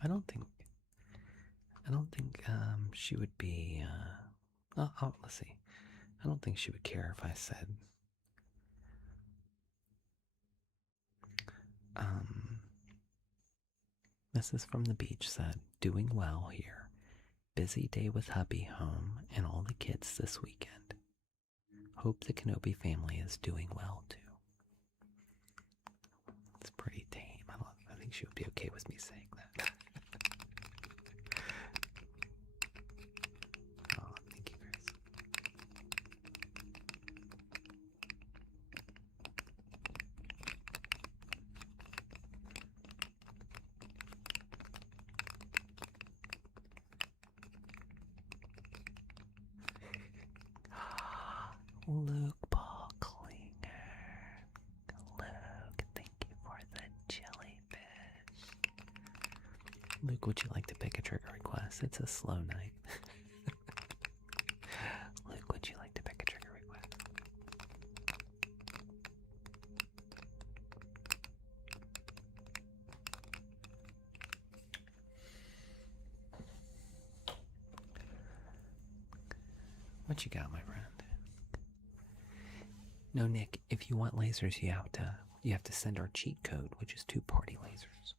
I don't think she would be. Let's see. I don't think she would care if I said. Mrs. from the beach said, "Doing well here. Busy day with hubby home and all the kids this weekend. Hope the Kenobi family is doing well too." It's pretty tame. I think she would be okay with me saying that. Oh, thank you, Chris. Luke Paul Klinger. Luke, thank you for the jellyfish. Luke, would you like to pick a trigger request? It's a slow night. Luke, would you like to pick a trigger request? What you got, my friend? No, Nick, if you want lasers, you have to send our cheat code, which is 2-party lasers.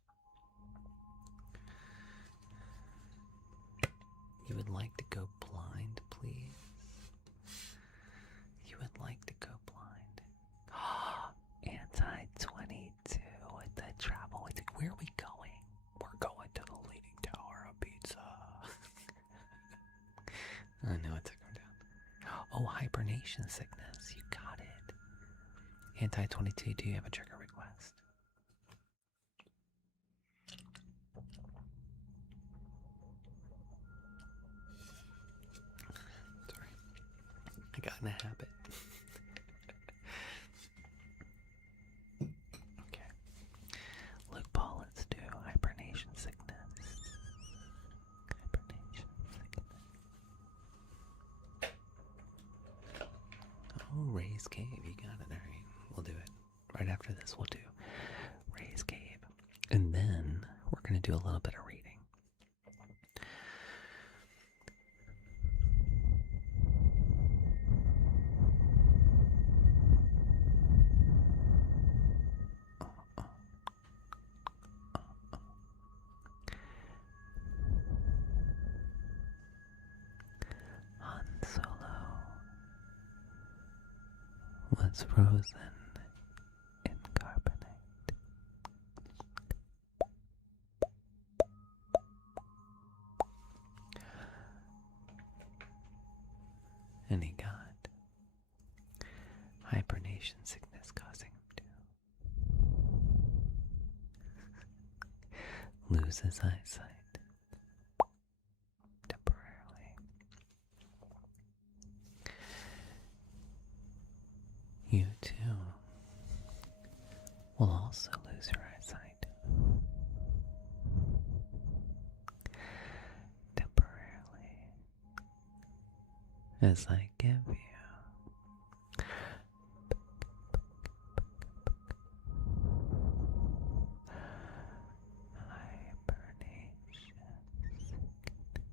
You would like to go blind, please? You would like to go blind? Anti-22 with the travel. Where are we going? We're going to the Leaning Tower of Pizza. I know it took him down. Oh, hibernation sickness. You got it. Anti-22, do you have a trigger request? Sorry. I got in a habit. Okay. Luke Paul, let's do hibernation sickness. Hibernation sickness. Oh, Ray's Cave, you got it. All right, we'll do it. Right after this, we'll do Ray's Cave. And then we're going to do a little bit of reading. Han Solo was frozen in carbonite. And he got hibernation sickness, causing him to lose his eyesight temporarily. You too will also lose your eyesight temporarily as I give you hibernation sickness.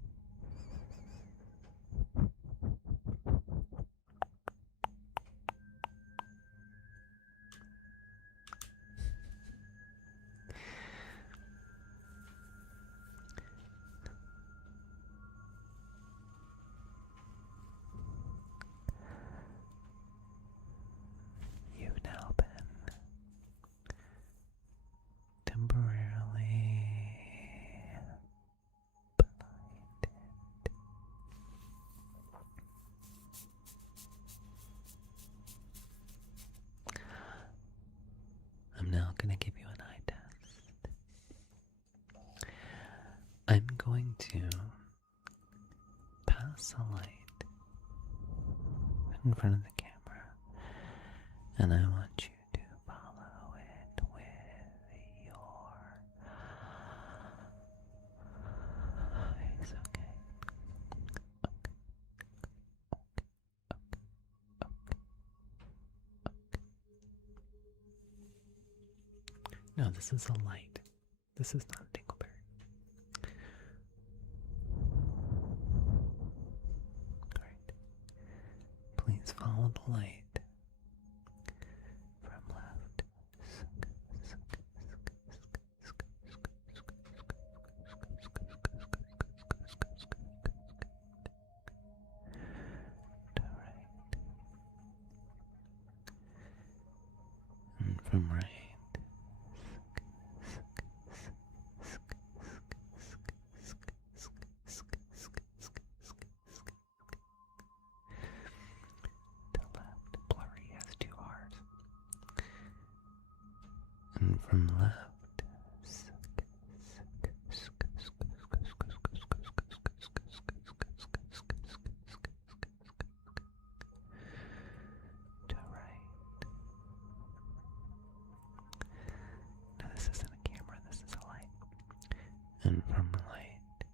You've now been temporarily blinded. I'm now going to give you an eye test. I'm going to pass a light in front of the camera, and I want you to follow it with your eyes, okay? No, this is a light. This is not a dingleberry. Please follow the light. From left. To right. And from right. To left. Blurry has 2 R's. And from left. To right. Now this isn't a camera, this is a light. And from light.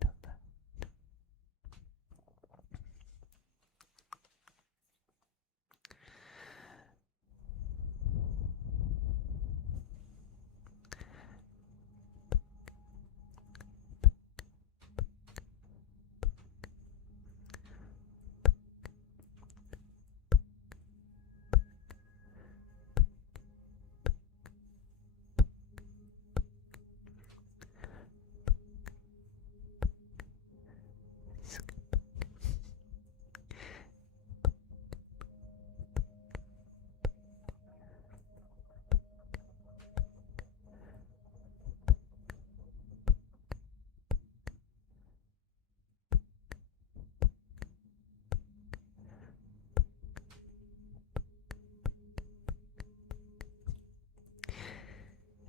To left.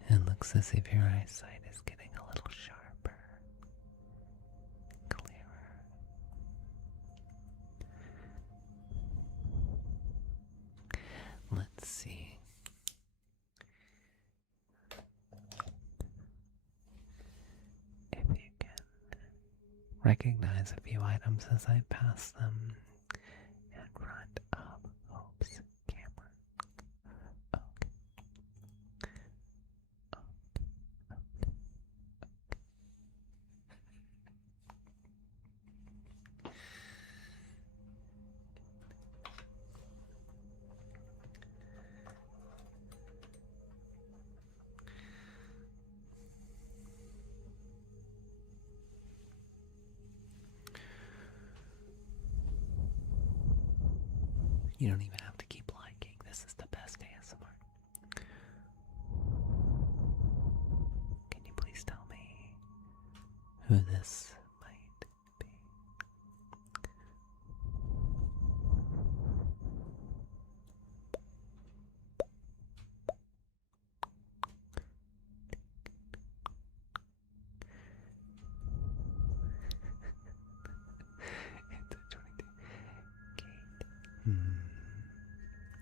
It looks as if your eyesight is getting a little sharper, clearer. Let's see. If you can recognize a few items as I pass them in front of Hope's camera. Okay. You don't even have to keep liking. This is the best ASMR. Can you please tell me who this might be? It's a 22. Kate.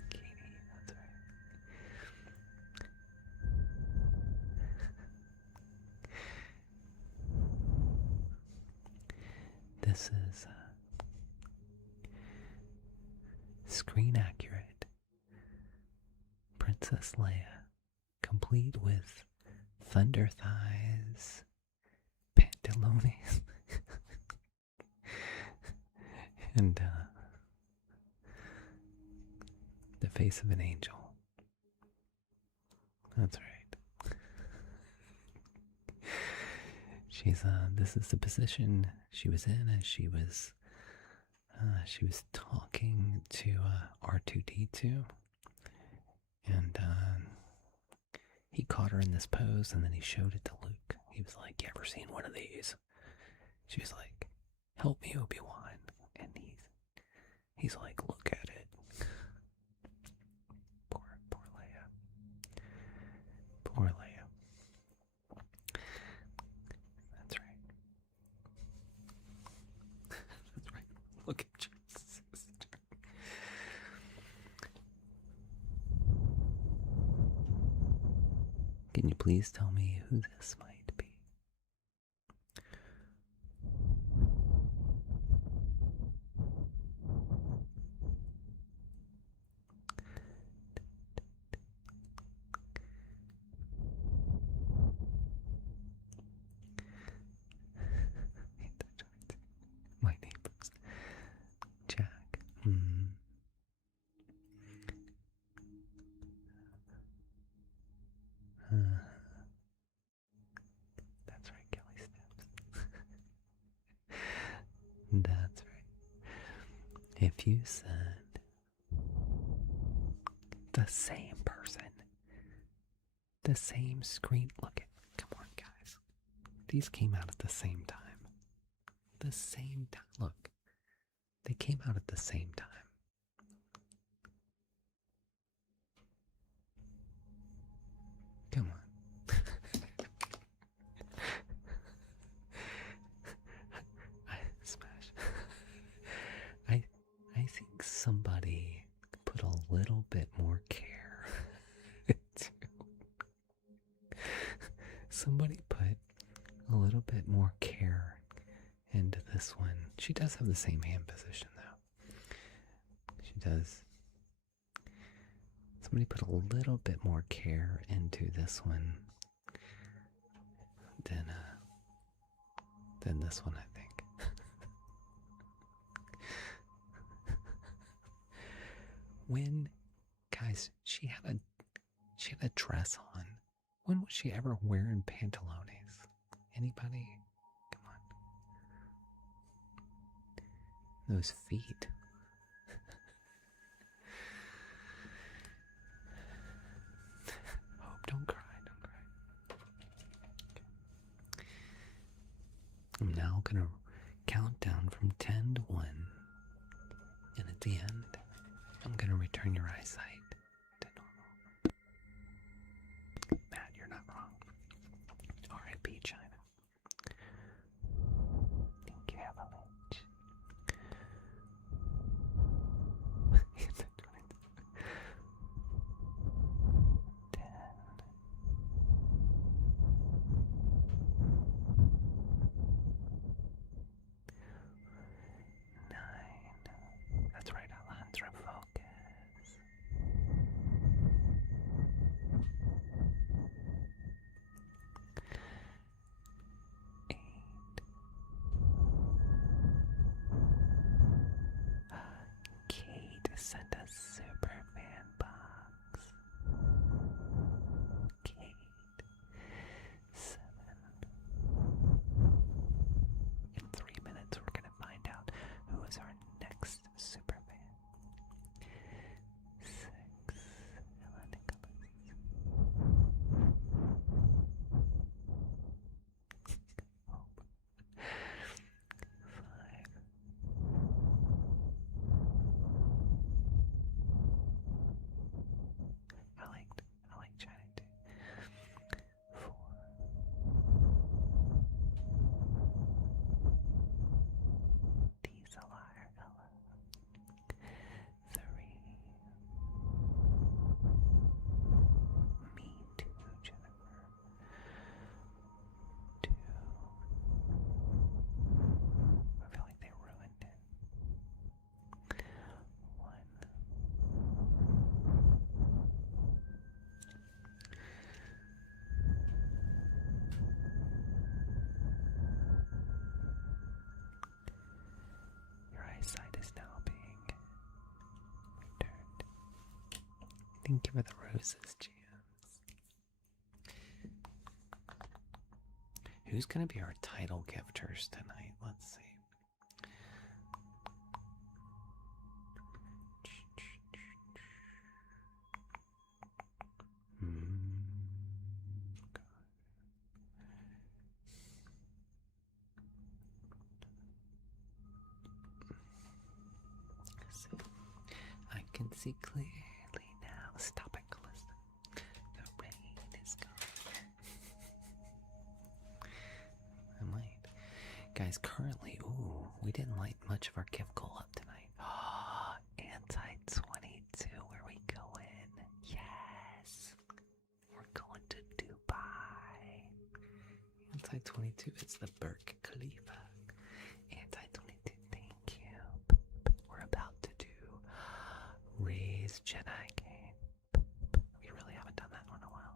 Katie, that's right. This is screen accurate Princess Leia, complete with thunder thighs, pantalones, and the face of an angel. That's right. She's this is the position she was in as she was talking to R2D2, and he caught her in this pose, and then he showed it to Luke. He was like, "You ever seen one of these?" She was like, "Help me, Obi-Wan," and he's like, "Look at it." Poor Leia. Poor Leia. That's right. That's right. Look at your sister. Can you please tell me who this might be? If you said the same person, the same screen, look at, come on, guys. These came out at the same time. The same time. Look, they came out at the same time. Come on. Smash. I think somebody put a little bit more care into. Somebody put a little bit more care into this one. She does have the same hand position though. She does. Somebody put a little bit more care into this one than this one, I think. When, guys, she had a dress on. When was she ever wearing pantalones? Anybody? Come on. Those feet. Oh, don't cry, don't cry. Okay. I'm now gonna count down from 10 to 1. And at the end, I'm gonna return your eyesight to normal. Matt, you're not wrong. R.I.P. China. Thank you, Avalanche. It's at 10. 9. That's right, Alondra, focus. 8. Kate sent a super fan box. Kate. 7. In 3 minutes, we're gonna find out who is our next super fan. 6. Ella Nicholas. 5. I like China too. 4. D's a liar, Ella. 3. Me too, Jennifer. 2. I feel like they ruined it. 1. Your eyesight is now being returned. Thank you for the roses, Jams. Who's going to be our title gifters tonight? Let's see. I can see clearly now. Stop it, Calista. The rain is gone. I might. Guys, currently, we didn't light much of our gift goal up tonight. Anti-22, where we going? Yes. We're going to Dubai. Anti-22, it's the Burj Khalifa. Anti-22, thank you. We're about to do Raise Jedi game. We really haven't done that one in a while.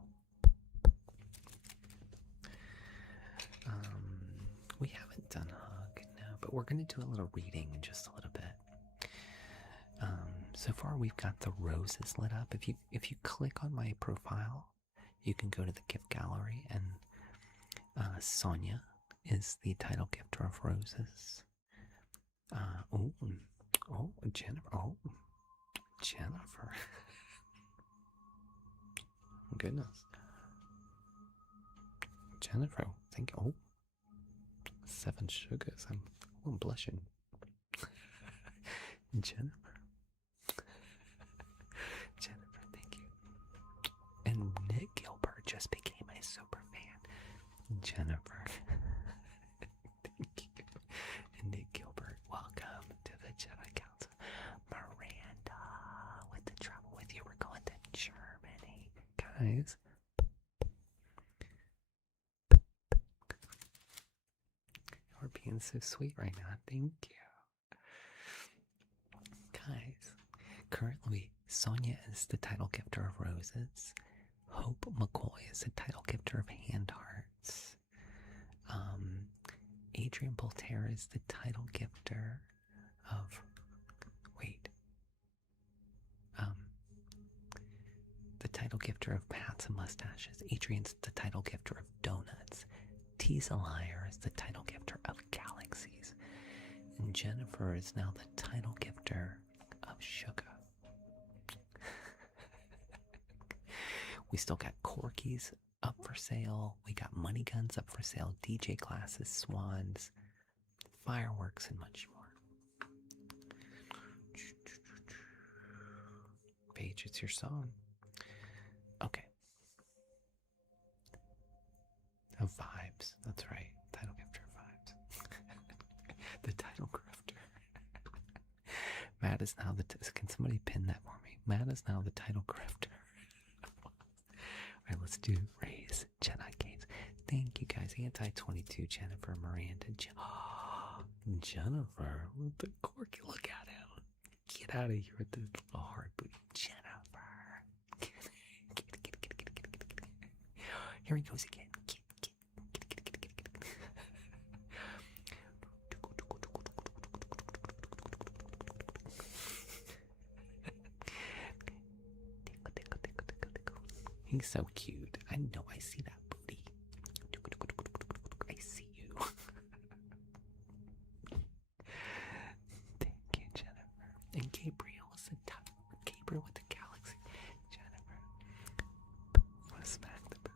We haven't done Hug, no, but we're going to do a little reading in just a little bit. So far we've got the roses lit up. If you click on my profile, you can go to the gift gallery, and Sonia is the title gifter of roses. Oh, Jennifer. Oh, Jennifer. Goodness. Jennifer, thank you. Oh, 7 sugars. I'm blushing. Jennifer. Jennifer, thank you. And Nick Gilbert just became a super fan. Jennifer. Thank you. And Nick Gilbert, welcome to the Jedi Council. Miranda, with the travel with you, we're going to Germany. Guys. You're being so sweet right now. Thank you. Guys, currently Sonia is the title gifter of roses. Hope McCoy is the title gifter of hand hearts. Adrian Voltaire is the title gifter of the title gifter of hats and mustaches. Adrian's the title gifter of donuts. T's a liar is the title gifter of galaxies. And Jennifer is now the title gifter of sugar. We still got corgis up for sale. We got money guns up for sale. DJ glasses, swans, fireworks, and much more. Paige, it's your song. Okay. Of vibes. That's right. Title gifter of vibes. The title grifter. Matt is now the... Can somebody pin that for me? Matt is now the title grifter. Alright, let's do Ray's Jedi Games. Thank you guys. Anti-22, Jennifer, Miranda, Jennifer with the corky. Look at him. Get out of here with this little hard booty. Jennifer. Here he goes again. He's so cute. I know. I see that booty. I see you. Thank you, Jennifer. And Gabriel is the top. Gabriel with the galaxy. Jennifer. You want to smack the booty?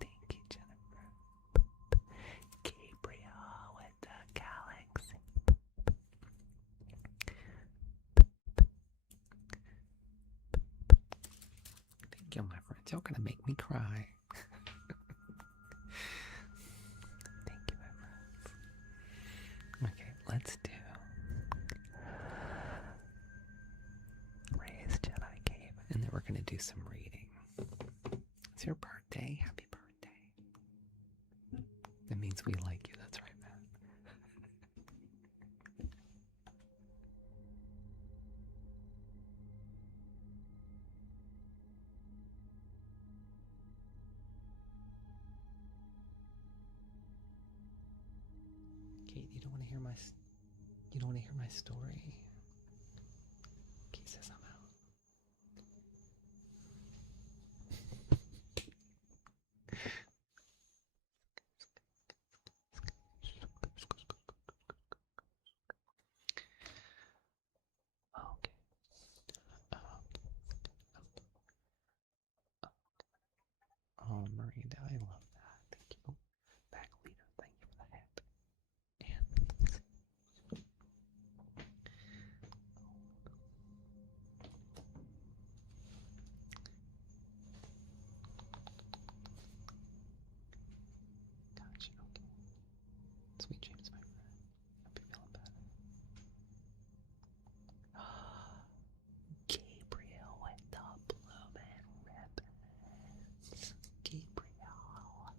Thank you, Jennifer. Gabriel with the galaxy. Thank you, my friends. Y'all gonna make me cry. Thank you, my friends. Okay, let's do Ray's Jedi Cave, and then we're gonna do some reading. It's your birthday. Happy birthday. That means we like you. That's right, Matt. Kate, you don't want to hear my story? Kate says I'm out. Okay. Oh, Miranda, I love that. Thank you. Back leader, thank you for the hat. And gotcha, okay. Sweet dreams, my friend. Hope you're feeling better. Gabriel with the blooming ribbons. Gabriel.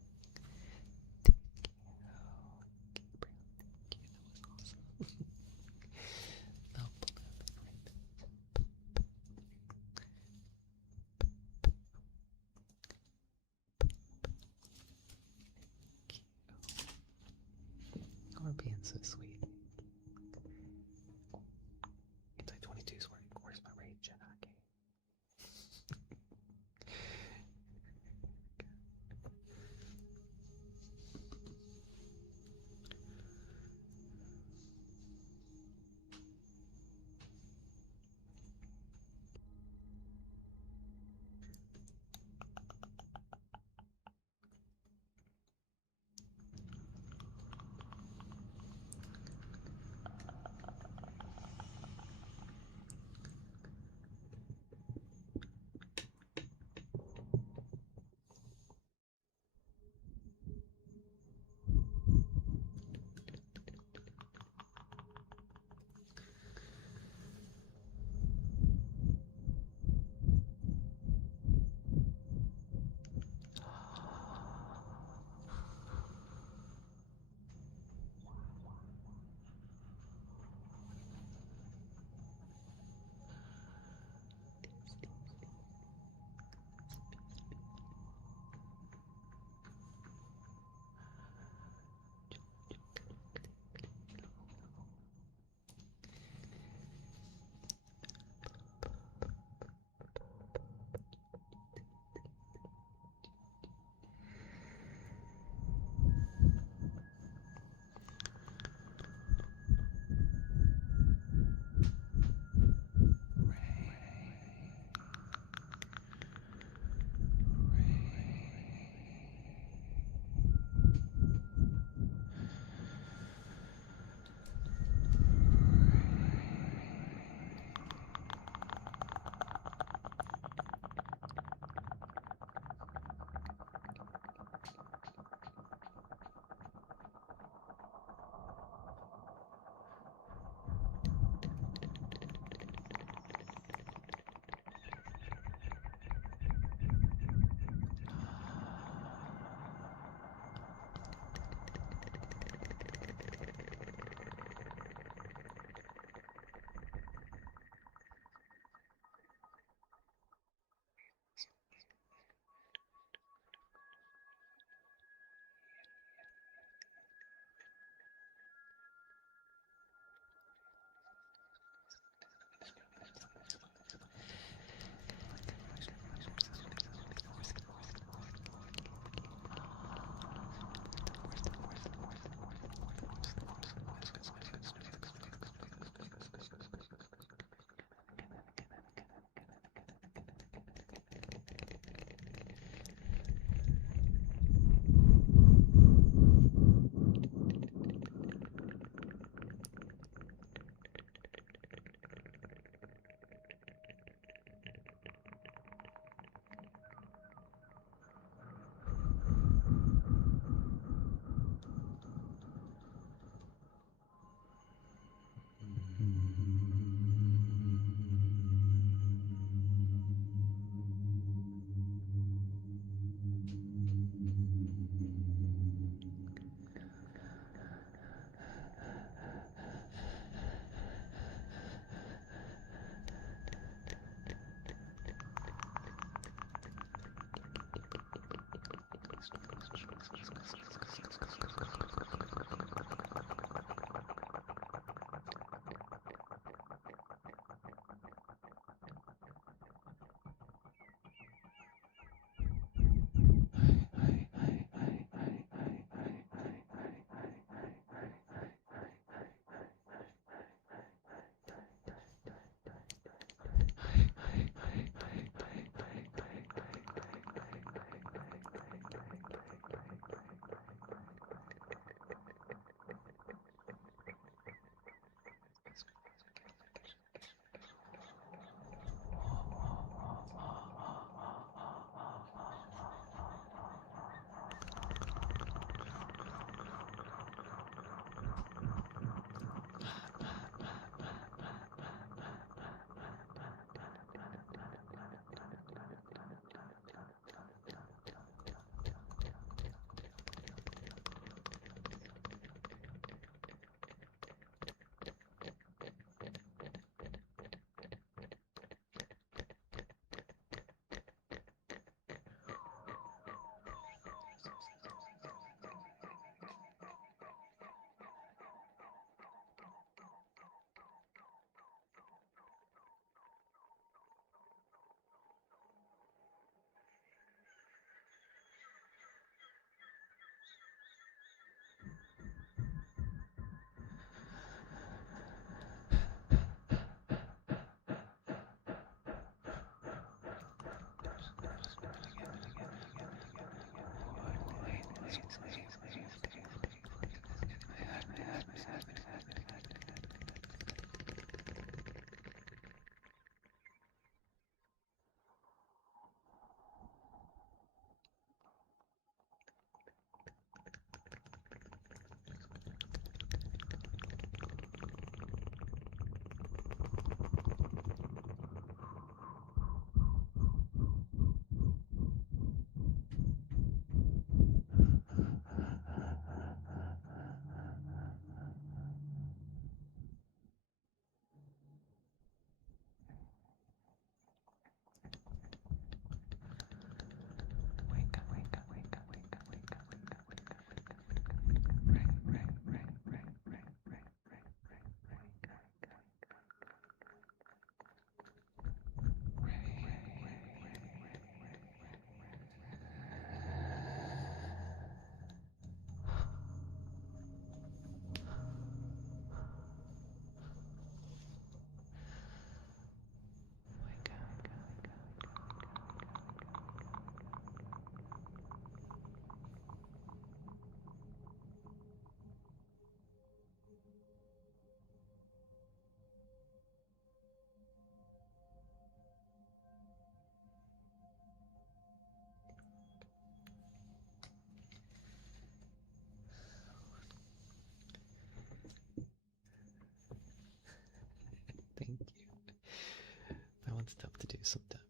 It's tough to do sometimes.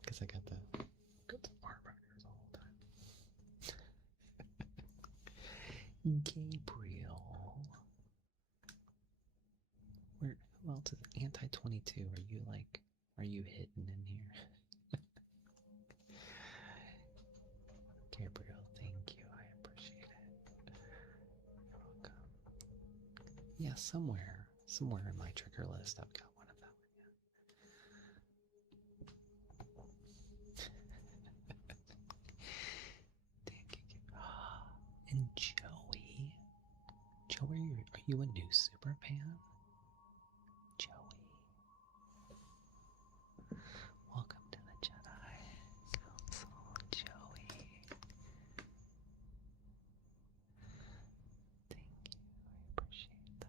Because I got the arm writers all the time. Gabriel. Who else is Anti-22? Are you hidden in here? Gabriel, thank you. I appreciate it. You're welcome. Yeah, somewhere in my trigger list, I've got one of that one. Yeah. Thank you. And Joey. Joey, are you a new super fan? Joey. Welcome to the Jedi Council, Joey. Thank you. I appreciate that.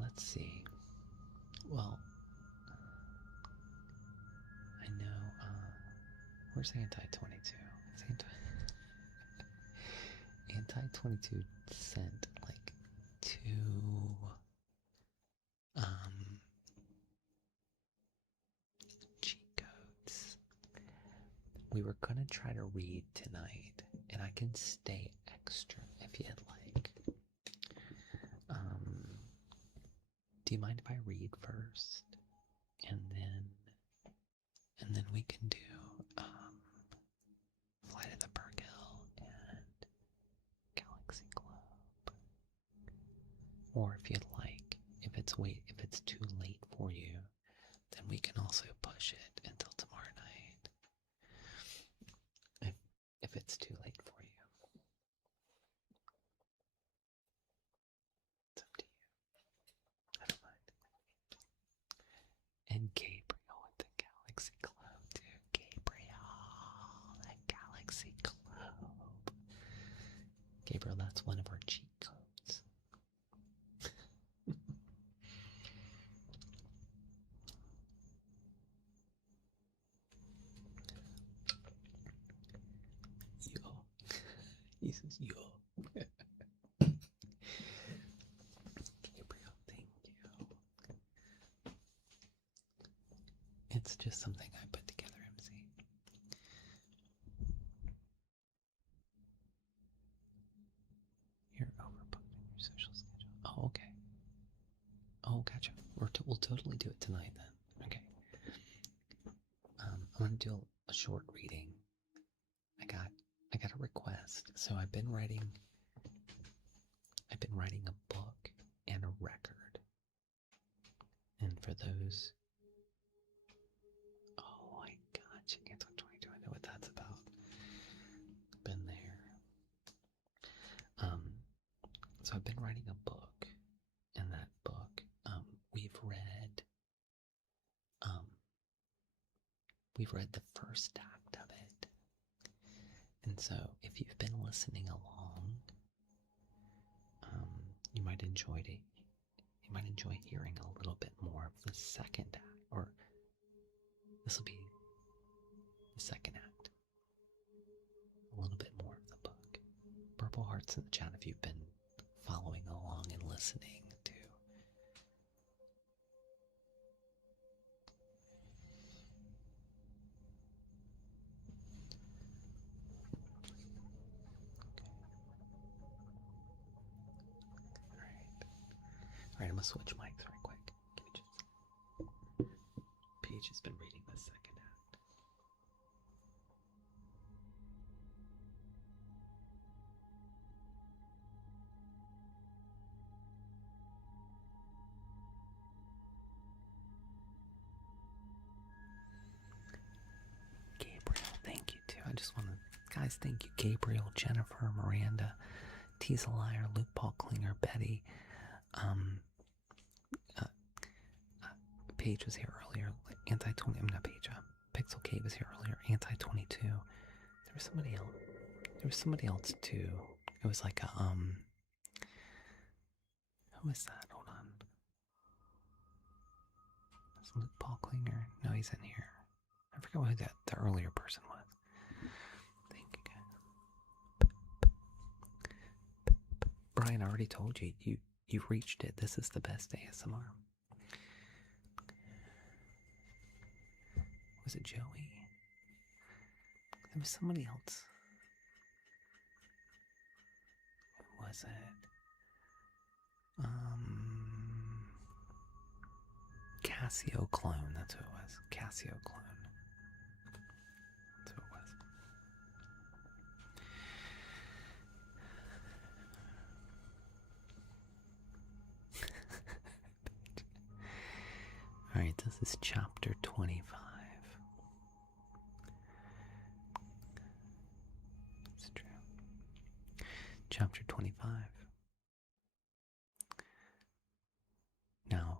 Let's see. Well, I know, where's Anti-22? Anti-22 sent, like, 2, cheat codes. We were gonna try to read tonight, and I can stay extra if you'd like. Do you mind if I read first? And then we can do Flight of the Burgill and Galaxy Globe. Or if you'd like, if it's too late for you, then we can also push it until tomorrow night. If it's too late for you. It's up to you. I don't mind. And Gabriel with the Galaxy Globe, too. Gabriel, the Galaxy Globe. Gabriel, that's one of our cheat codes. Yo. He says, yo. Gabriel, thank you. It's just something I put together, MC. You're overbooked in your social schedule. Oh, okay. Oh, gotcha. We'll totally do it tonight then. Okay. I'm gonna do a short reading. I got a request. So I've been writing a book and a record. And for those, oh, I gotcha. Antoine 22. I know what that's about. Been there. So I've been writing a book, and that book, we've read the first act of it. And so if you've been listening along, you might enjoy hearing a little bit more of the second act, or this will be the second act. A little bit more of the book. Purple hearts in the chat if you've been following along and listening to. Alright, I'm gonna switch mics right quick. Paige has been reading the second act. Gabriel, thank you too. I just want to, guys, thank you. Gabriel, Jennifer, Miranda, Teasel Liar, Luke Paul Klinger, Betty. Paige was here earlier. Anti-20. I'm not Paige. Pixel Cave was here earlier. Anti-22. There was somebody else. There was somebody else too. It was like a Who is that? Hold on. That's Luke Paul Klinger. No, he's in here. I forgot who the earlier person was. Thank you, guys. Brian, I already told you. You've reached it. This is the best ASMR. Was it Joey? There was somebody else. Who was it? Casio Clone, that's who it was. Casio Clone. That's who it was. Alright, this is chapter 25. It's true. Chapter 25. Now,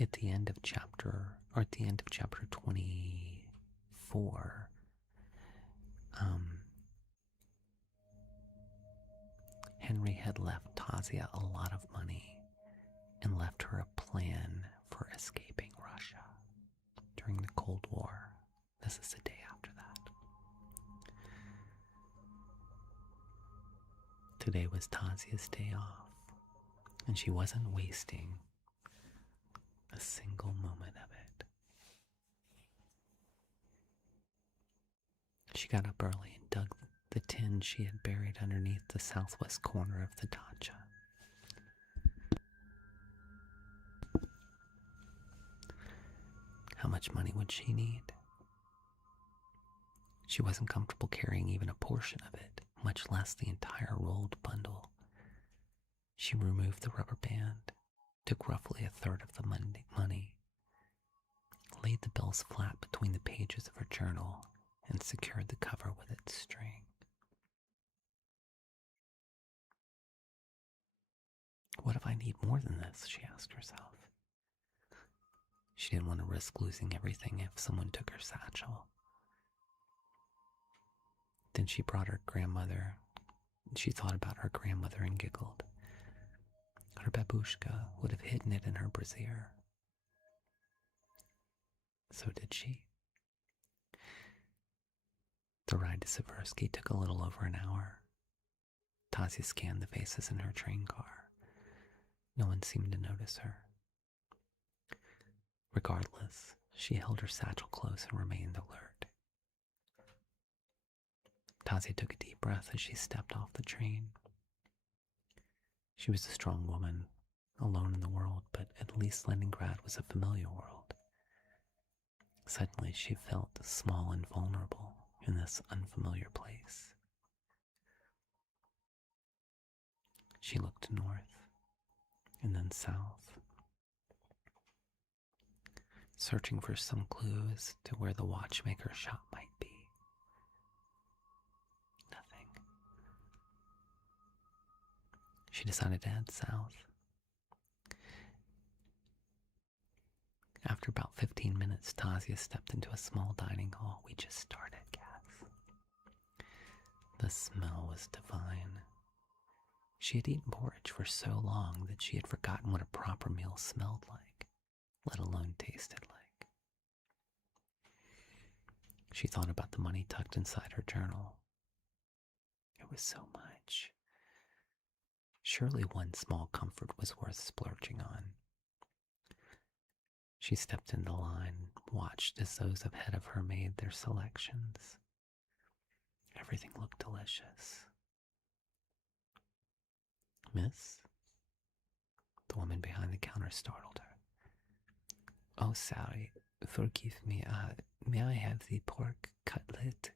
at the end of chapter 24, Henry had left Tasia a lot of money and left her a plan for escaping Russia during the Cold War. This is the day after that. Today was Tasia's day off, and she wasn't wasting a single moment of it. She got up early and dug the tin she had buried underneath the southwest corner of the dacha. How much money would she need? She wasn't comfortable carrying even a portion of it, much less the entire rolled bundle. She removed the rubber band, took roughly a third of the money, laid the bills flat between the pages of her journal, and secured the cover with its string. What if I need more than this? She asked herself. She didn't want to risk losing everything if someone took her satchel. Then she brought her grandmother. She thought about her grandmother and giggled. Her babushka would have hidden it in her brassiere. So did she. The ride to Seversky took a little over an hour. Tasia scanned the faces in her train car. No one seemed to notice her. Regardless, she held her satchel close and remained alert. Tasia took a deep breath as she stepped off the train. She was a strong woman, alone in the world, but at least Leningrad was a familiar world. Suddenly she felt small and vulnerable in this unfamiliar place. She looked north and then south, searching for some clues to where the watchmaker's shop might be. Nothing. She decided to head south. After about 15 minutes, Tasia stepped into a small dining hall. We just started, Cass. The smell was divine. She had eaten porridge for so long that she had forgotten what a proper meal smelled like, let alone tasted like. She thought about the money tucked inside her journal. It was so much. Surely one small comfort was worth splurging on. She stepped into the line, watched as those ahead of her made their selections. Everything looked delicious. Miss? The woman behind the counter startled her. Oh, sorry. Forgive me. May I have the pork cutlet,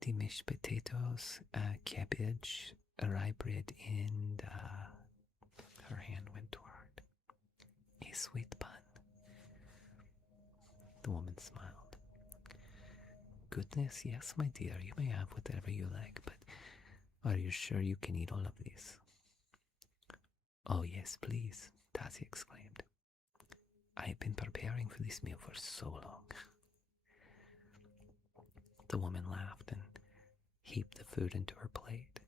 the mashed potatoes, cabbage, rye bread, and, her hand went toward a sweet bun. The woman smiled. Goodness, yes, my dear, you may have whatever you like, but are you sure you can eat all of these? Oh, yes, please, Tasia exclaimed. I have been preparing for this meal for so long. The woman laughed and heaped the food into her plate.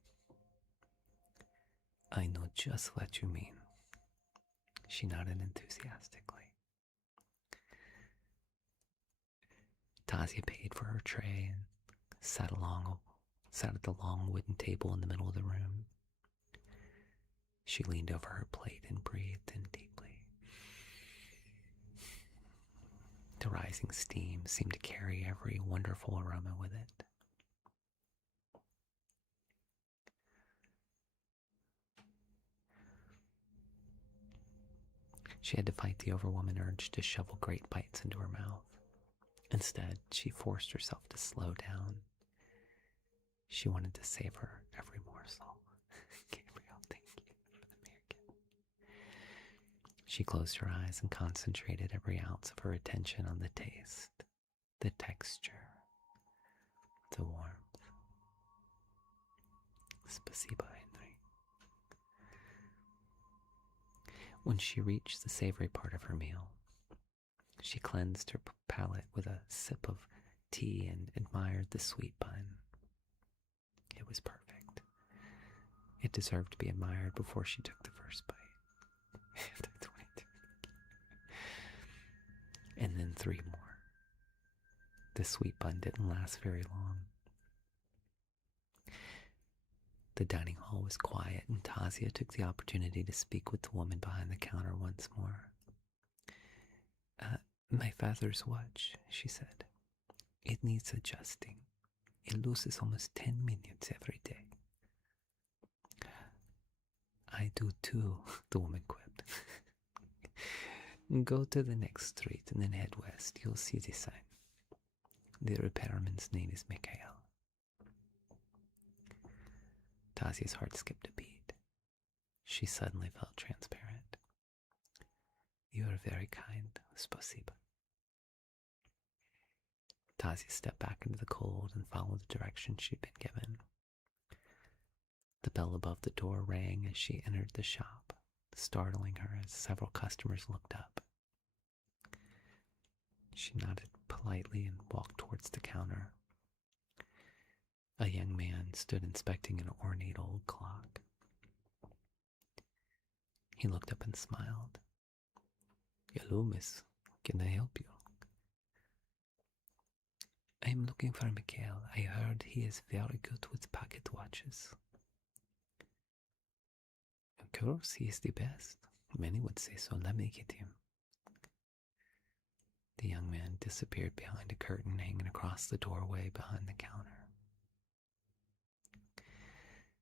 I know just what you mean. She nodded enthusiastically. Tasia paid for her tray and sat at the long wooden table in the middle of the room. She leaned over her plate and breathed in deeply. The The rising steam seemed to carry every wonderful aroma with it. She had to fight the overwhelming urge to shovel great bites into her mouth. Instead, she forced herself to slow down. She wanted to savor every morsel. Gabriel, thank you for the American. She closed her eyes and concentrated every ounce of her attention on the taste, the texture, the warmth. Spasibo, Henry. When she reached the savory part of her meal, she cleansed her palate with a sip of tea and admired the sweet bun. It was perfect. It deserved to be admired before she took the first bite. And then 3 more. The sweet bun didn't last very long. The dining hall was quiet, and Tasia took the opportunity to speak with the woman behind the counter once more. My father's watch, she said. It needs adjusting. It loses almost 10 minutes every day. I do too, the woman quipped. Go to the next street and then head west. You'll see the sign. The repairman's name is Mikhail. Tasia's heart skipped a beat. She suddenly felt transparent. You are very kind, Spasibo. Tasia stepped back into the cold and followed the direction she'd been given. The bell above the door rang as she entered the shop, startling her as several customers looked up. She nodded politely and walked towards the counter. A young man stood inspecting an ornate old clock. He looked up and smiled. Hello, miss. Can I help you? I'm looking for Mikhail. I heard he is very good with pocket watches. Of course, he is the best. Many would say so. Let me get him. The young man disappeared behind a curtain hanging across the doorway behind the counter.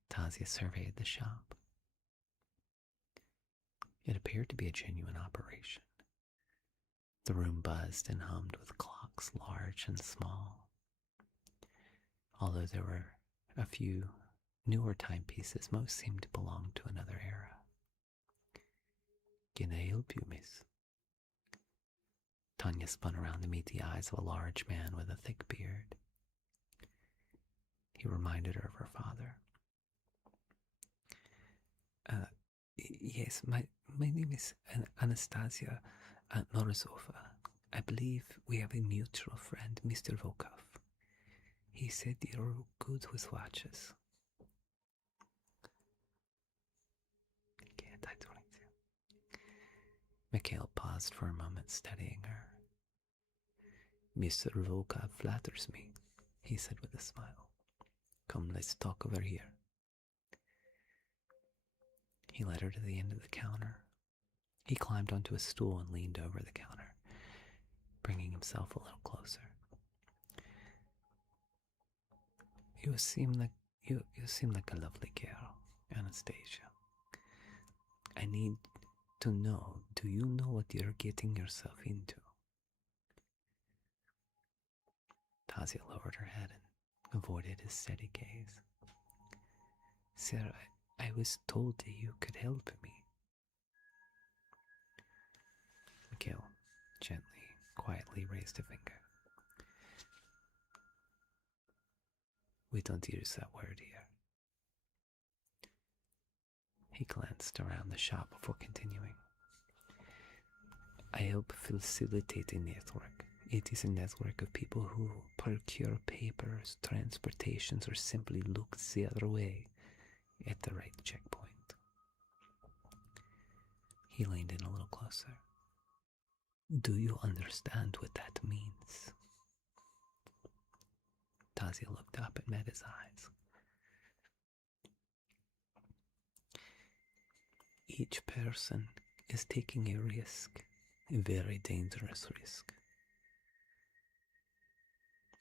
Tasia surveyed the shop. It appeared to be a genuine operation. The room buzzed and hummed with clocks large and small. Although there were a few newer timepieces, most seemed to belong to another era. Can I help you, miss? Tanya spun around to meet the eyes of a large man with a thick beard. He reminded her of her father. Yes, my name is Anastasia Morozova. I believe we have a mutual friend, Mr. Volkov. He said you're good with watches. Can't I do it? Mikhail paused for a moment, studying her. Mr. Volkov flatters me, he said with a smile. Come, let's talk over here. He led her to the end of the counter. He climbed onto a stool and leaned over the counter, bringing himself a little closer. You seem like a lovely girl, Anastasia. I need to know, do you know what you're getting yourself into? Tasia lowered her head and avoided his steady gaze. Sir, I was told that you could help me. Mikhail gently, quietly raised a finger. We don't use that word here. He glanced around the shop before continuing. I help facilitate a network. It is a network of people who procure papers, transportations, or simply look the other way at the right checkpoint. He leaned in a little closer. Do you understand what that means? Tasia looked up and met his eyes. Each person is taking a risk, a very dangerous risk.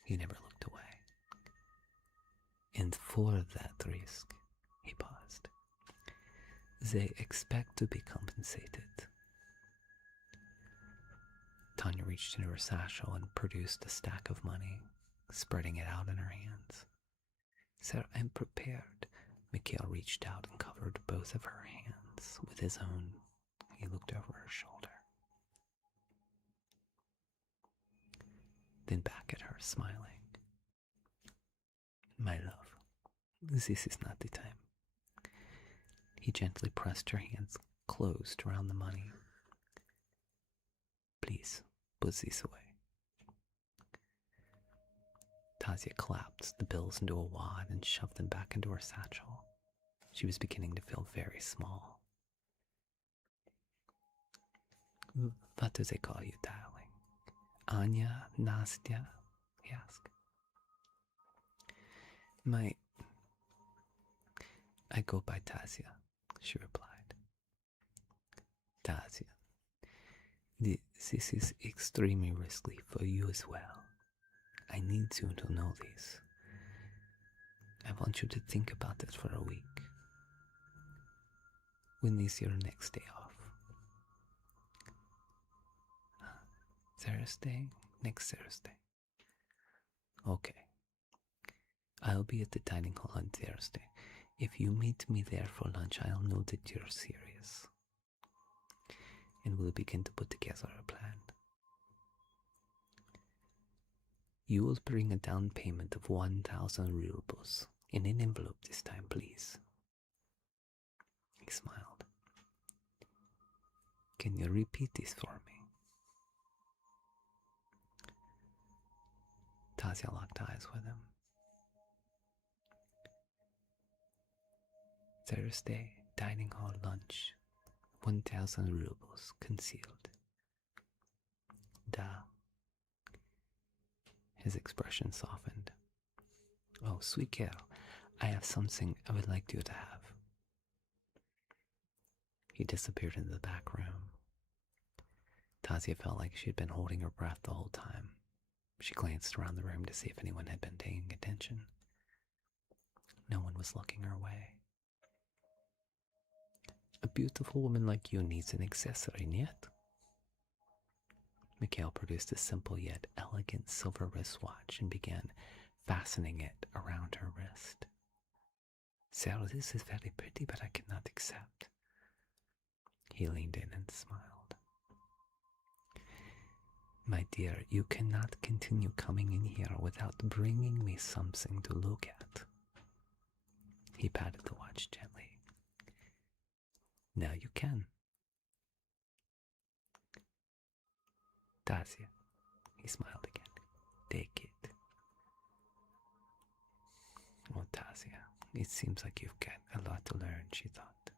He never looked away. And for that risk, he paused, they expect to be compensated. Tanya reached into her satchel and produced a stack of money, spreading it out in her hands. Sir, I'm prepared. Mikhail reached out and covered both of her hands with his own. He looked over her shoulder. Then back at her, smiling. My love, this is not the time. He gently pressed her hands closed around the money. Please, put this away. Tasia clapped the bills into a wad and shoved them back into her satchel. She was beginning to feel very small. What do they call you, darling? Anya, Nastya? He asked. I go by Tasia, she replied. Tasia, this is extremely risky for you as well. I need you to know this. I want you to think about it for a week. When is your next day off? Thursday? Next Thursday. Okay. I'll be at the dining hall on Thursday. If you meet me there for lunch, I'll know that you're serious. And we'll begin to put together a plan. You will bring a down payment of 1,000 rubles in an envelope this time, please. He smiled. Can you repeat this for me? Tasia locked eyes with him. Thursday, dining hall lunch, 1,000 rubles concealed. Da. His expression softened. Oh, sweet girl, I have something I would like you to have. He disappeared into the back room. Tasia felt like she had been holding her breath the whole time. She glanced around the room to see if anyone had been paying attention. No one was looking her way. A beautiful woman like you needs an accessory, yet? Mikhail produced a simple yet elegant silver wristwatch and began fastening it around her wrist. Sir, this is very pretty, but I cannot accept. He leaned in and smiled. My dear, you cannot continue coming in here without bringing me something to look at. He patted the watch gently. Now you can. Tasia, he smiled again. Take it. Oh, Tasia, it seems like you've got a lot to learn, she thought.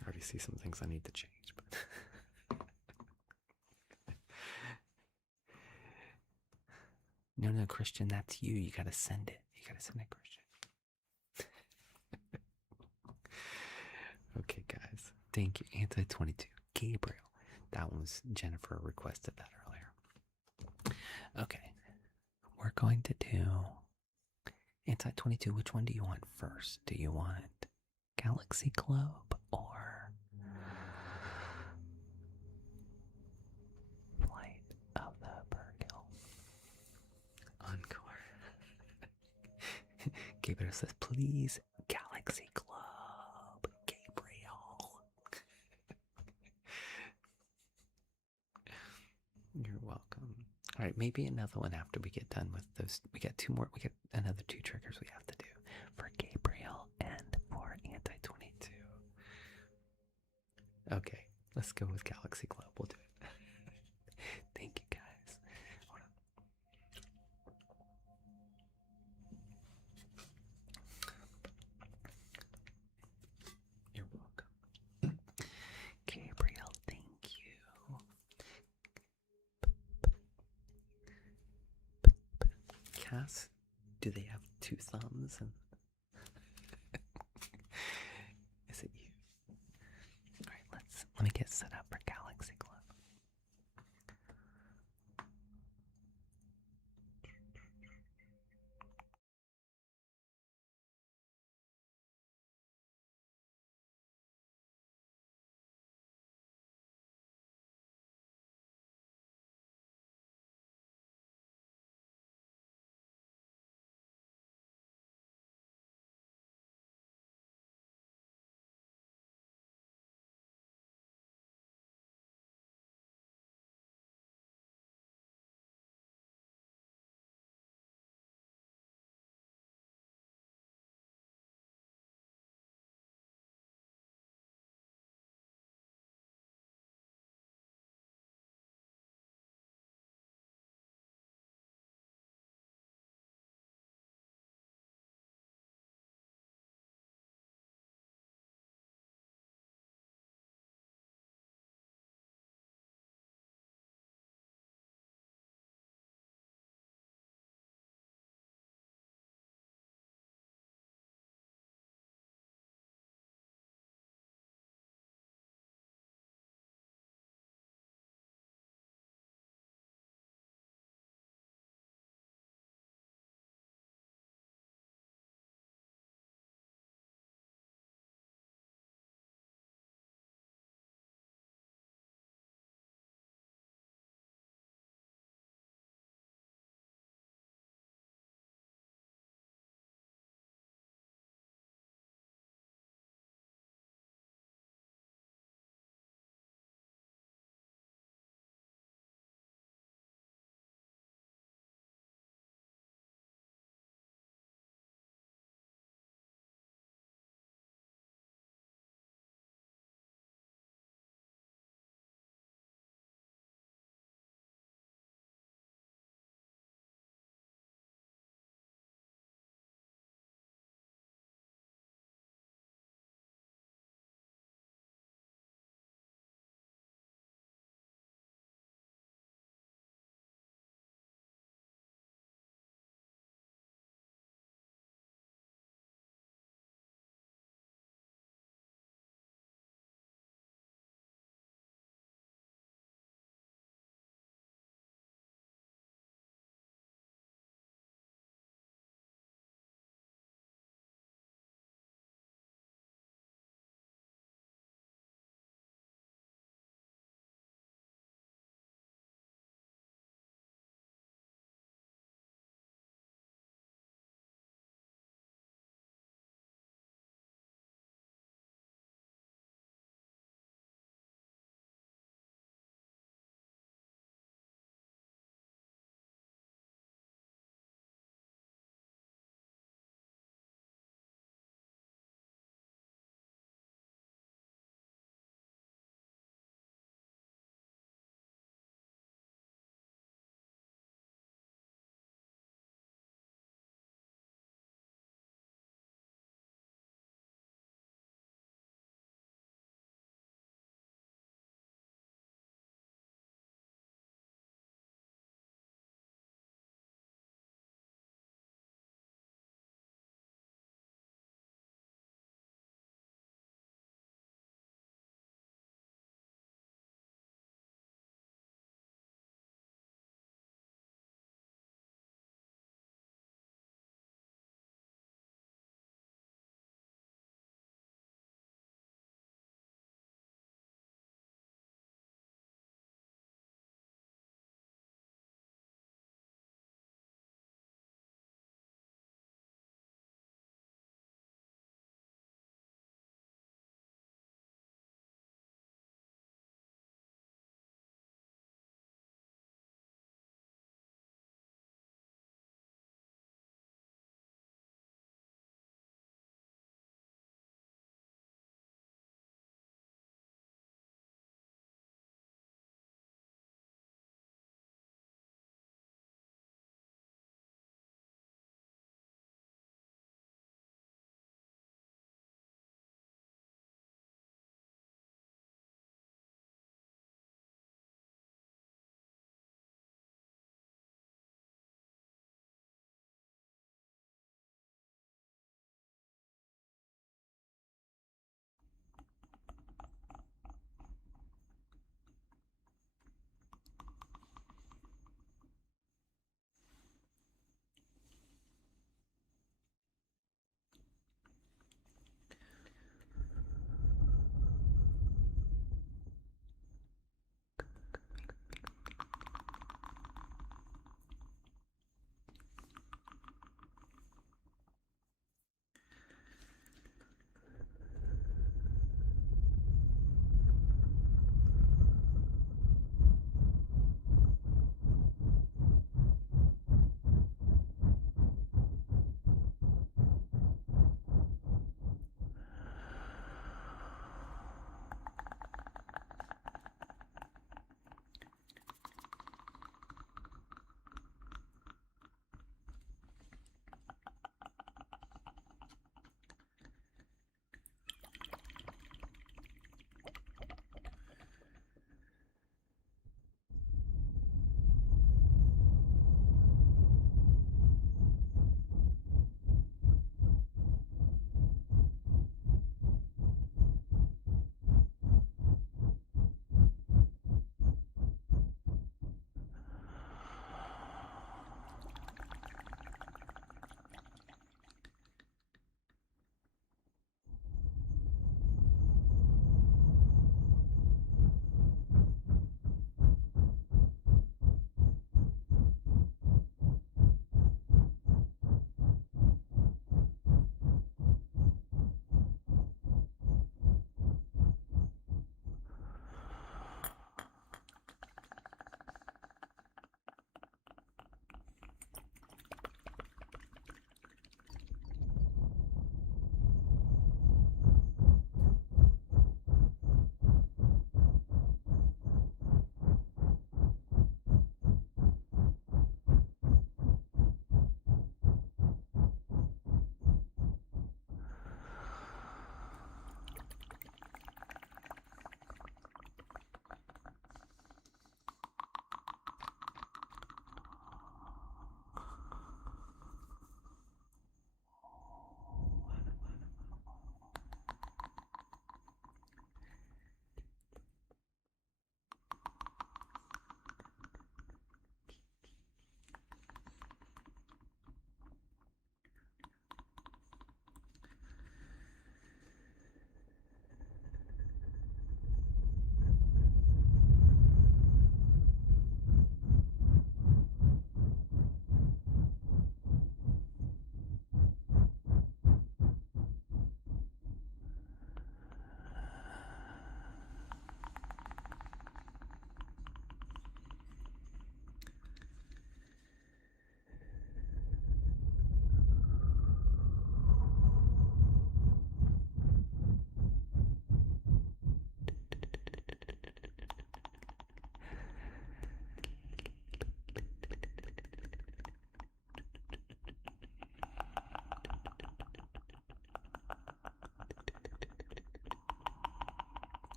I already see some things I need to change, but... No, Christian, that's you. You gotta send it. You gotta send it, Christian. Okay, guys. Thank you. Anti-22. Gabriel. That one was Jennifer requested that earlier. Okay. We're going to do Anti-22. Which one do you want first? Do you want Galaxy Globe or Flight of the Virgil? Encore. Gabriel says, please, Galaxy Globe. Gabriel. You're welcome. All right, maybe another one after we get done with those. We got two more. We got another 2 triggers we have to do for Gabriel and for Anti-22. Okay, let's go with Galaxy Globe. We'll do it. Thank you, guys. Hold on. You're welcome. Gabriel, thank you. Cass, do they have 2 thumbs? And is it you? All right, let me get set up for Galaxy Club.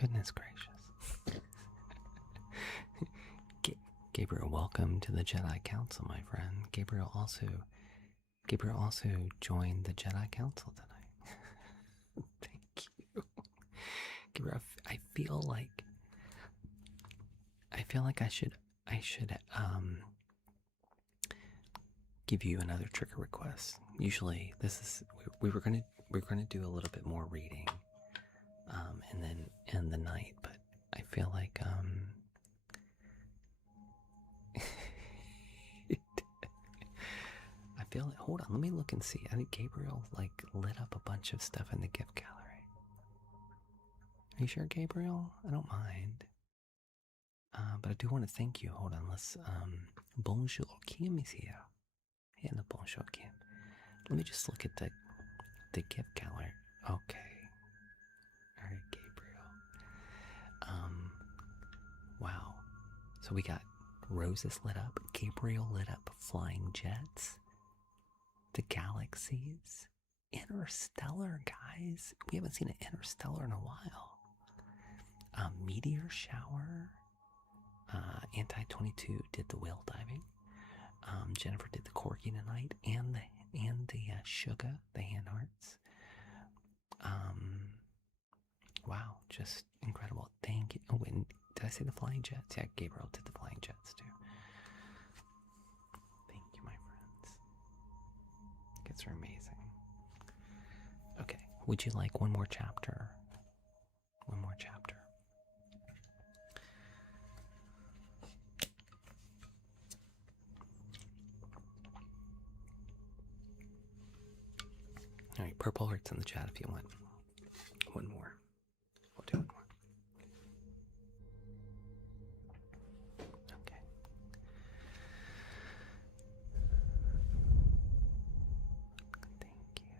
Goodness gracious. Gabriel, welcome to the Jedi Council, my friend. Gabriel also joined the Jedi Council tonight. Thank you. Gabriel, I feel like I should give you another trigger request. Usually this is we're gonna do a little bit more reading and then end the night, but I feel like hold on, let me look and see. I think Gabriel lit up a bunch of stuff in the gift gallery. Are you sure, Gabriel? I don't mind. But I do want to thank you. Hold on, let's bonjour, Kim is here. Hello, bonjour, Kim. Let me just look at the gift gallery. Okay. Alright, Gabriel. Wow. So we got roses lit up, Gabriel lit up flying jets, the galaxies, interstellar, guys. We haven't seen an interstellar in a while. Meteor shower. Anti-22 did the whale diving. Jennifer did the corgi tonight, and the sugar, the hand hearts. Wow, just incredible. Thank you. Oh, and did I say the flying jets? Yeah, Gabriel did the flying jets too. Thank you, my friends. Kids are amazing. Okay, would you like one more chapter? One more chapter. All right, purple hearts in the chat if you want one more. We'll do one more. Okay. Thank you.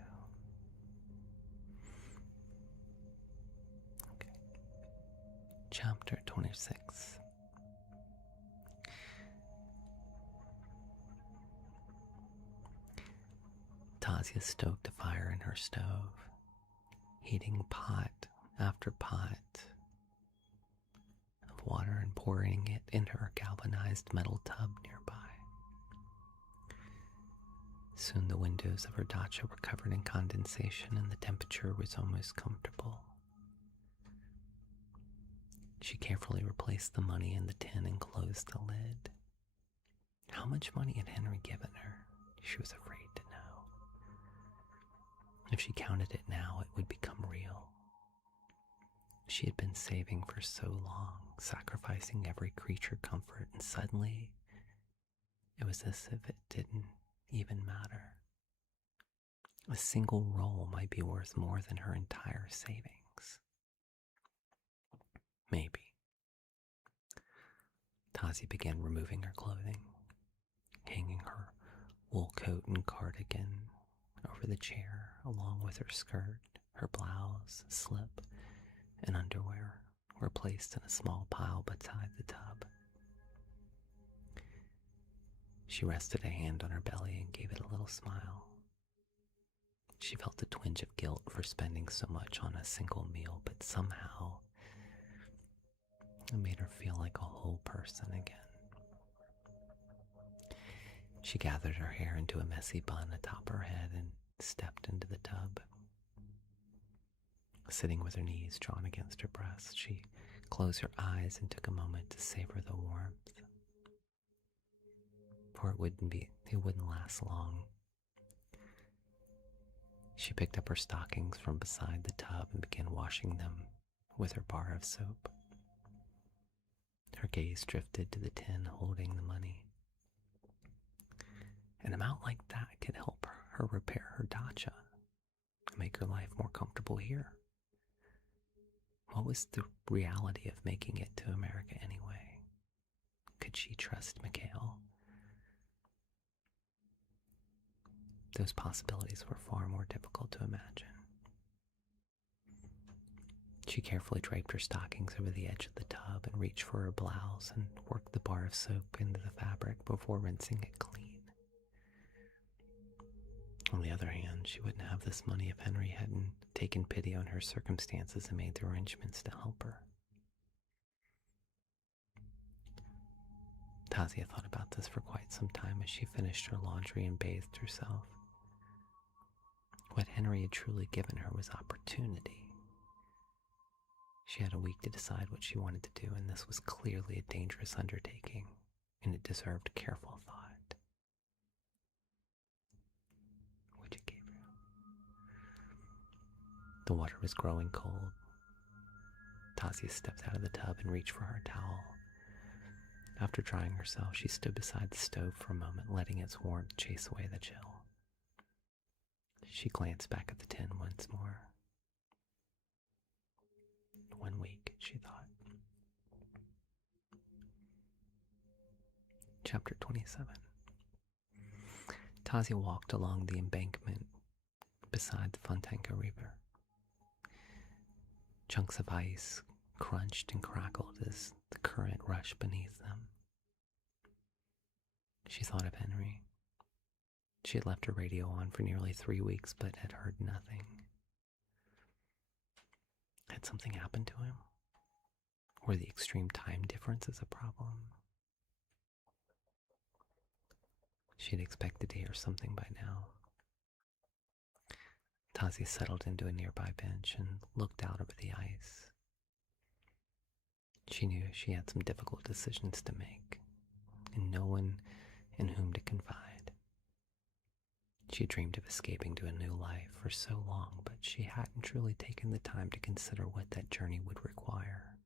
Okay. Chapter 26. Tasia stoked a fire in her stove, heating pot after pot of water and pouring it into her galvanized metal tub nearby. Soon the windows of her dacha were covered in condensation and the temperature was almost comfortable. She carefully replaced the money in the tin and closed the lid. How much money had Henry given her? She was afraid to know. If she counted it now, it would become real. She had been saving for so long, sacrificing every creature comfort, and suddenly it was as if it didn't even matter. A single roll might be worth more than her entire savings. Maybe. Tasia began removing her clothing, hanging her wool coat and cardigan over the chair, along with her skirt, her blouse, slip, and underwear were placed in a small pile beside the tub. She rested a hand on her belly and gave it a little smile. She felt a twinge of guilt for spending so much on a single meal, but somehow it made her feel like a whole person again. She gathered her hair into a messy bun atop her head and stepped into the tub. Sitting with her knees drawn against her breast, she closed her eyes and took a moment to savor the warmth. For it wouldn't last long. She picked up her stockings from beside the tub and began washing them with her bar of soap. Her gaze drifted to the tin holding the money. An amount like that could help her repair her dacha and make her life more comfortable here. What was the reality of making it to America anyway? Could she trust Mikhail? Those possibilities were far more difficult to imagine. She carefully draped her stockings over the edge of the tub and reached for her blouse and worked the bar of soap into the fabric before rinsing it clean. On the other hand, she wouldn't have this money if Henry hadn't taken pity on her circumstances and made the arrangements to help her. Tasia thought about this for quite some time as she finished her laundry and bathed herself. What Henry had truly given her was opportunity. She had a week to decide what she wanted to do, and this was clearly a dangerous undertaking, and it deserved careful thought. Would you, Gabriel? The water was growing cold. Tasia stepped out of the tub and reached for her towel. After drying herself, she stood beside the stove for a moment, letting its warmth chase away the chill. She glanced back at the tin once more. 1 week, she thought. Chapter 27. Tasia walked along the embankment beside the Fontanka River. Chunks of ice crunched and crackled as the current rushed beneath them. She thought of Henry. She had left her radio on for nearly 3 weeks, but had heard nothing. Had something happened to him? Were the extreme time differences a problem? She'd expected to hear something by now. Tasia settled into a nearby bench and looked out over the ice. She knew she had some difficult decisions to make, and no one in whom to confide. She dreamed of escaping to a new life for so long, but she hadn't truly taken the time to consider what that journey would require.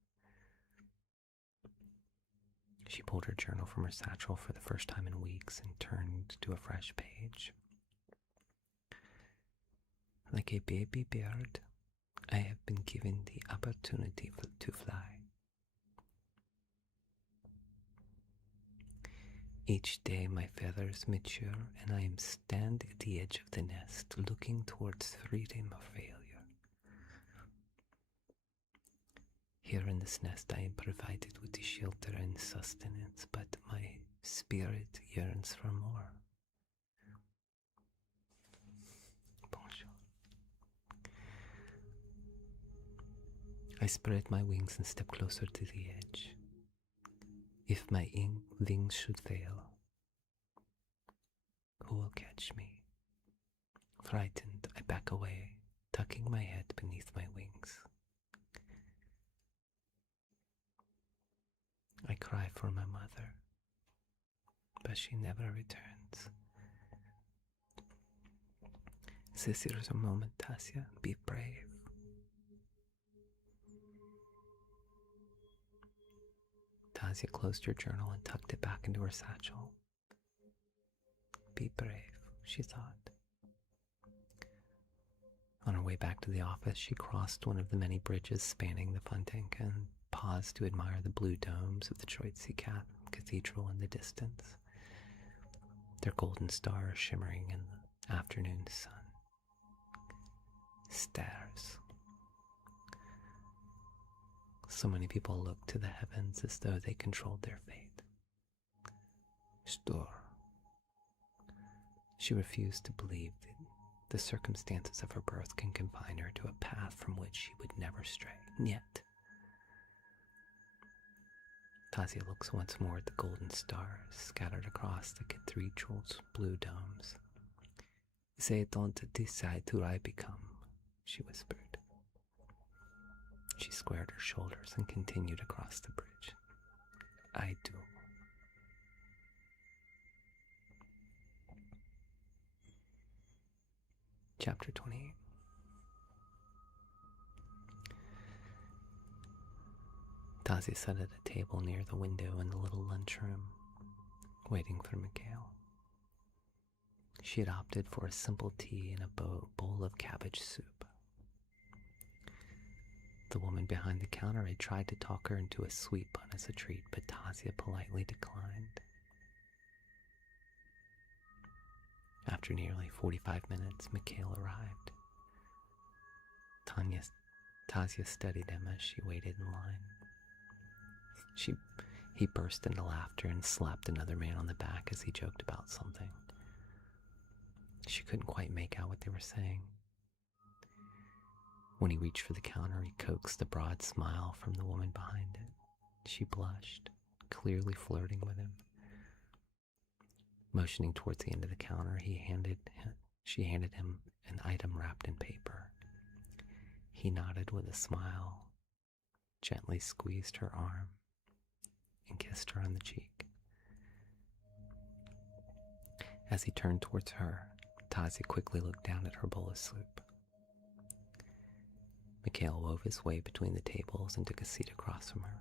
She pulled her journal from her satchel for the first time in weeks and turned to a fresh page. Like a baby bird, I have been given the opportunity to fly. Each day my feathers mature and I am stand at the edge of the nest looking towards freedom or failure. Here in this nest I am provided with the shelter and sustenance, but my spirit yearns for more. Bonjour. I spread my wings and step closer to the edge. If my wings should fail, who will catch me? Frightened, I back away, tucking my head beneath my wings. I cry for my mother, but she never returns. This is a moment, Tasia. Be brave. Tasia closed her journal and tucked it back into her satchel. Be brave, she thought. On her way back to the office, she crossed one of the many bridges spanning the Fontanka and paused to admire the blue domes of the Troitsy Cathedral in the distance, their golden stars shimmering in the afternoon sun. Stars. So many people look to the heavens as though they controlled their fate. Stor. She refused to believe that the circumstances of her birth can confine her to a path from which she would never stray. Yet, Tasia looks once more at the golden stars scattered across the cathedral's blue domes. They don't decide who I become, she whispered. She squared her shoulders and continued across the bridge. I do. Chapter 28. Tasia sat at a table near the window in the little lunchroom, waiting for Mikhail. She had opted for a simple tea and a bowl of cabbage soup. The woman behind the counter had tried to talk her into a sweet bun as a treat, but Tasia politely declined. After nearly 45 minutes, Mikhail arrived. Tasia studied him as she waited in line. He burst into laughter and slapped another man on the back as he joked about something. She couldn't quite make out what they were saying. When he reached for the counter, he coaxed a broad smile from the woman behind it. She blushed, clearly flirting with him. Motioning towards the end of the counter, she handed him an item wrapped in paper. He nodded with a smile, gently squeezed her arm, and kissed her on the cheek. As he turned towards her, Tasia quickly looked down at her bowl of soup. Mikhail wove his way between the tables and took a seat across from her.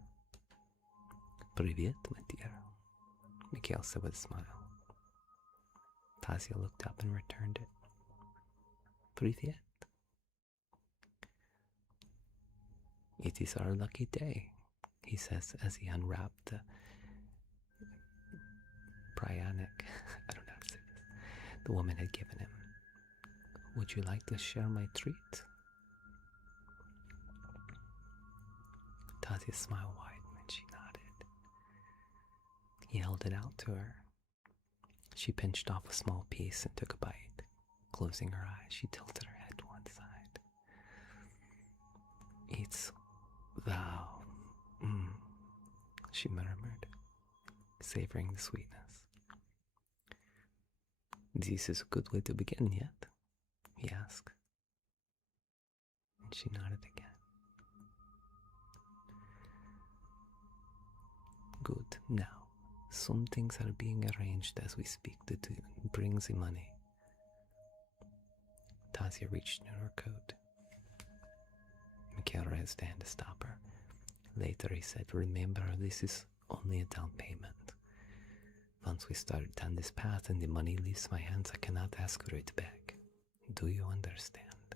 "Привет, my dear," Mikhail said with a smile. Tasia looked up and returned it. "Привет. It is our lucky day," he says as he unwrapped the pryanik, I don't know how to say this, the woman had given him. "Would you like to share my treat?" Tasia's smile widened and she nodded. He held it out to her. She pinched off a small piece and took a bite. Closing her eyes, she tilted her head to one side. "It's thou," she murmured, savoring the sweetness. "This is a good way to begin yet?" he asked. And she nodded again. "Good. Now, some things are being arranged as we speak to bring the money." Tasia reached into her coat. Mikhail raised a hand to stop her. Later he said, "Remember, this is only a down payment. Once we start down this path and the money leaves my hands, I cannot ask for it back. Do you understand?"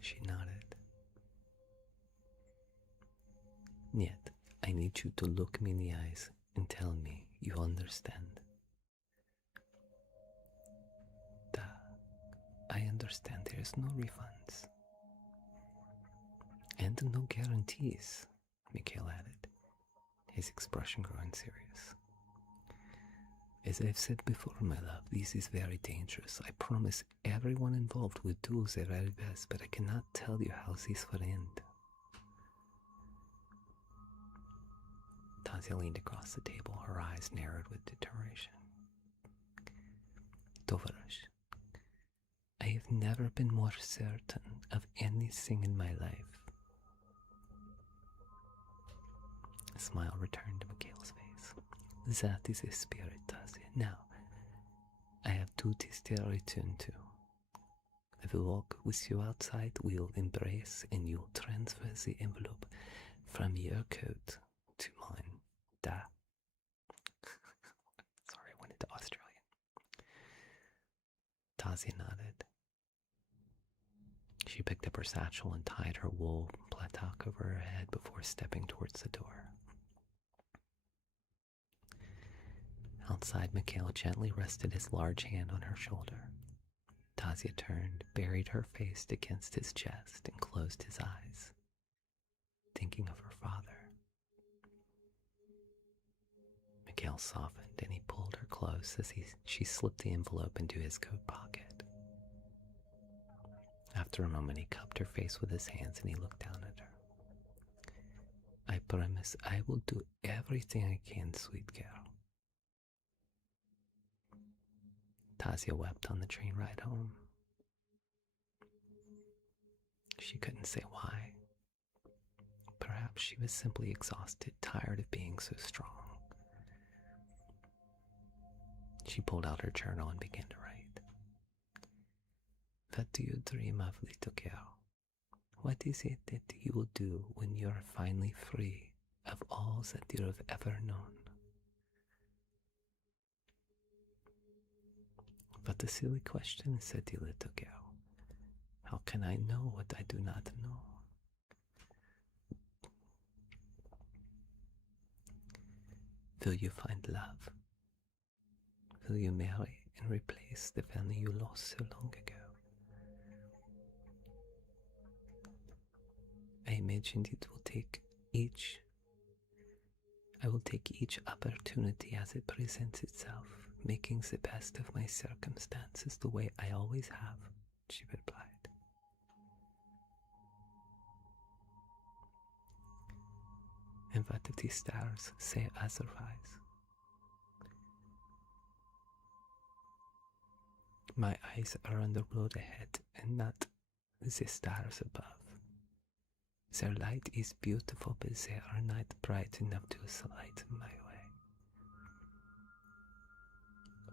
She nodded. "Yet, I need you to look me in the eyes and tell me you understand." "I understand there is no refunds." "And no guarantees," Mikhail added, his expression growing serious. "As I've said before, my love, this is very dangerous. I promise everyone involved will do their very best, but I cannot tell you how this will end." Tasia leaned across the table, her eyes narrowed with determination. "Tovarosh, I have never been more certain of anything in my life." A smile returned to Mikhail's face. "That is a spirit, Tasia. Now, I have duties to return to. I will walk with you outside, we'll embrace, and you'll transfer the envelope from your coat to mine. Da." Sorry, I went into Australian. Tasia nodded. She picked up her satchel and tied her wool platak over her head before stepping towards the door. Outside, Mikhail gently rested his large hand on her shoulder. Tasia turned, buried her face against his chest, and closed his eyes, thinking of her father. Mikhail softened and he pulled her close as she slipped the envelope into his coat pocket. After a moment, he cupped her face with his hands and he looked down at her. "I promise I will do everything I can, sweet girl." Tasia wept on the train ride home. She couldn't say why. Perhaps she was simply exhausted, tired of being so strong. She pulled out her journal and began to write. "What do you dream of, little girl? What is it that you will do when you are finally free of all that you have ever known?" "What a silly question," said the little girl. "How can I know what I do not know?" "Will you find love? Will you marry and replace the family you lost so long ago?" I imagined I will take each opportunity as it presents itself, making the best of my circumstances the way I always have, she replied. And what if the stars say otherwise? My eyes are on the road ahead and not the stars above. Their light is beautiful, but they are not bright enough to light my way.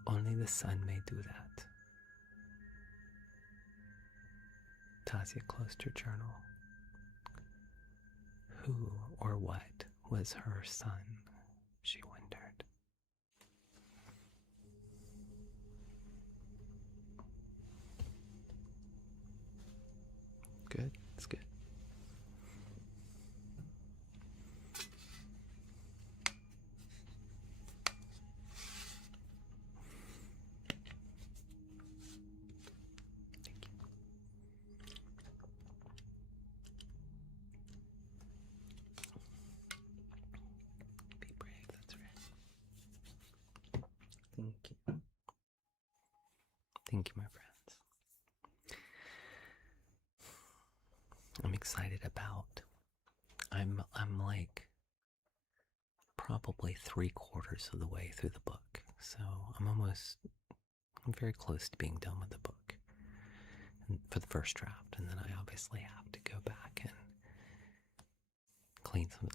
Only the sun may do that. Tasia closed her journal. Who or what was her son? She wondered. Good, it's good. Thank you. Be brave, that's right. Thank you. Thank you, my friends. I'm excited about. I'm like probably 3/4 of the way through the book. So I'm very close to being done with the book for the first draft. And then I obviously have to go back and clean some.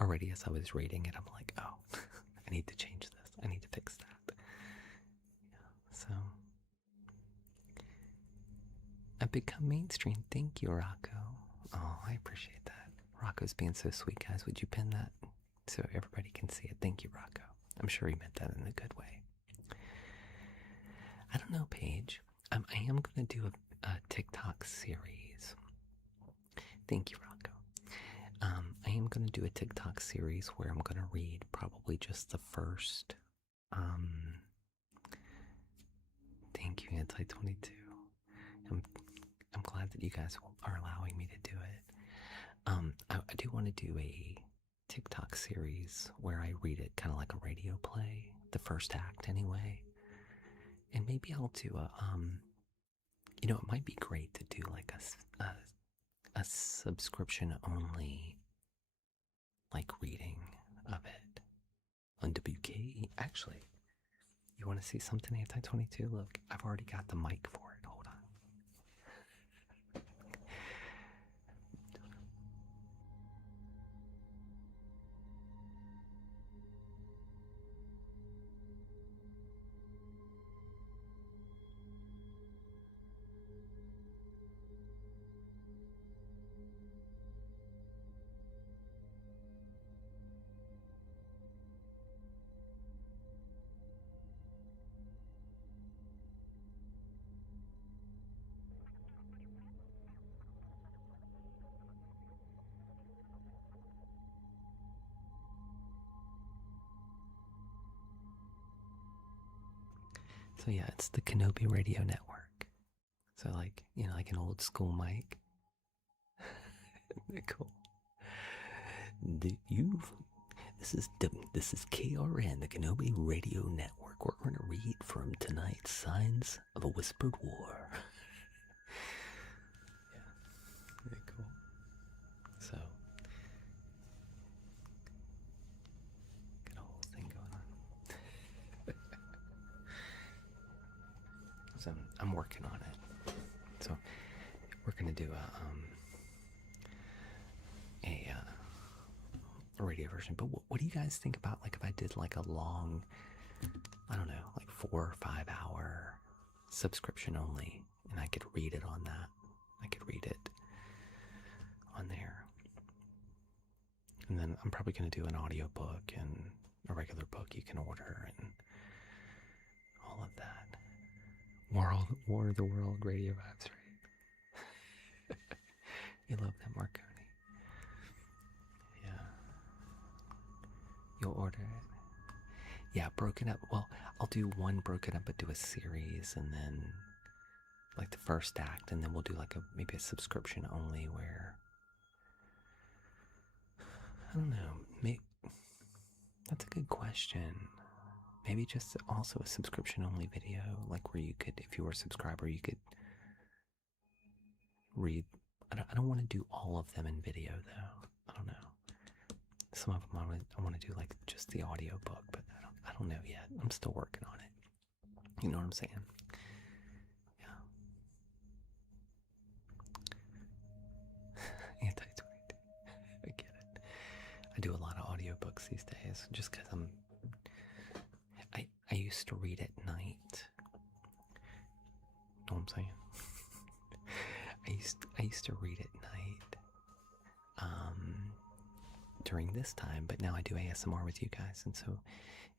Already as I was reading it, I'm like, oh, I need to change this. I need to fix that. Yeah, so I've become mainstream. Thank you, Rocco. Oh, I appreciate that. Rocco's being so sweet, guys. Would you pin that so everybody can see it? Thank you, Rocco. I'm sure he meant that in a good way. I don't know, Paige. I am going to do a TikTok series. Thank you, Rocco. I am going to do a TikTok series where I'm going to read probably just the first. Thank you, Anti-22. I'm glad that you guys are allowing me to do it. I do want to do a TikTok series where I read it kind of like a radio play, the first act anyway. And maybe I'll do it might be great to do like a subscription only like reading of it on WKE. Actually, you want to see something, Anti-22? Look, I've already got the mic for it. Hold on. So yeah, it's the Kenobi Radio Network. So like an old school mic. Cool. This is KRN, the Kenobi Radio Network. We're going to read from tonight's Signs of a Whispered War. Yeah, very cool. So, got a whole thing going on. So I'm working on it. So we're gonna do a radio version. But what do you guys think about like if I did like a long, I don't know, like 4 or 5 hour subscription only, and I could read it on that. I could read it on there. And then I'm probably gonna do an audio book and a regular book you can order and all of that. War of the World radio vibes, right? You love that, Marconi. Yeah. You'll order it. Yeah, broken up. Well, I'll do one broken up, but do a series, and then like the first act, and then we'll do like maybe a subscription only where I don't know. Maybe that's a good question. Maybe just also a subscription only video, like where you could, if you were a subscriber, you could read. I don't want to do all of them in video though. I don't know. some of them I want to do like just the audio book, but I don't know yet. I'm still working on it. You know what I'm saying? Yeah. Anti-tweet. I get it. I do a lot of audiobooks these days just because I used to read at night. Know what I'm saying? I used to read at night during this time, but now I do ASMR with you guys, and so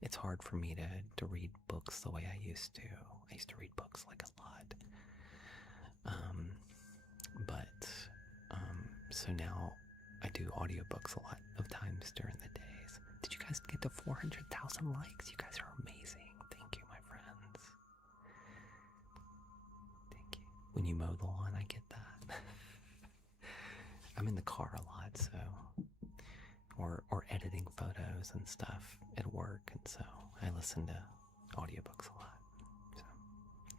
it's hard for me to read books the way I used to. I used to read books like a lot. So now I do audiobooks a lot of times during the days. Did you guys get to 400,000 likes? You guys are amazing. Thank you, my friends. Thank you. When you mow the lawn, I get that. I'm in the car a lot, so or editing photos and stuff at work, and so I listen to audiobooks a lot. So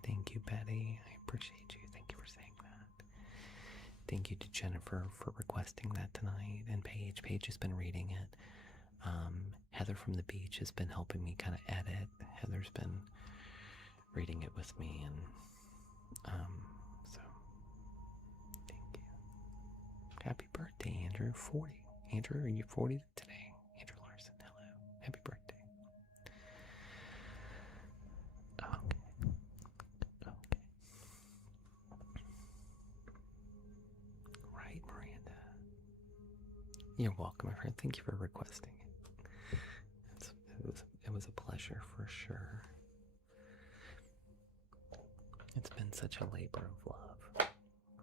thank you, Betty. I appreciate you. Thank you for saying that. Thank you to Jennifer for requesting that tonight, and Paige. Paige has been reading it. Heather from the beach has been helping me kind of edit. Heather's been reading it with me, and so thank you. Happy birthday, Andrew. 40. Andrew, are you 40 today? Andrew Larson, hello. Happy birthday. Okay. Right, Miranda. You're welcome, my friend. Thank you for requesting it. It was a pleasure for sure. It's been such a labor of love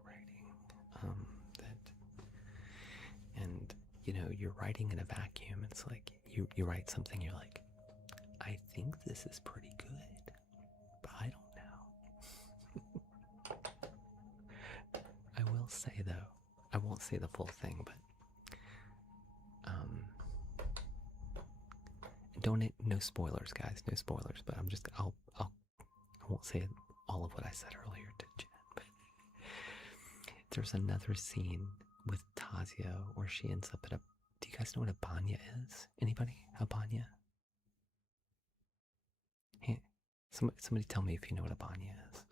writing. And you know, you're writing in a vacuum. It's like you write something, you're like, I think this is pretty good, but I don't know. I will say though, I won't say the full thing, but no spoilers, guys, no spoilers. But I won't say all of what I said earlier to Jen. But there's another scene with Tazia where she ends up at a. Do you guys know what a banya is? Anybody? A banya? Hey, somebody tell me if you know what a banya is.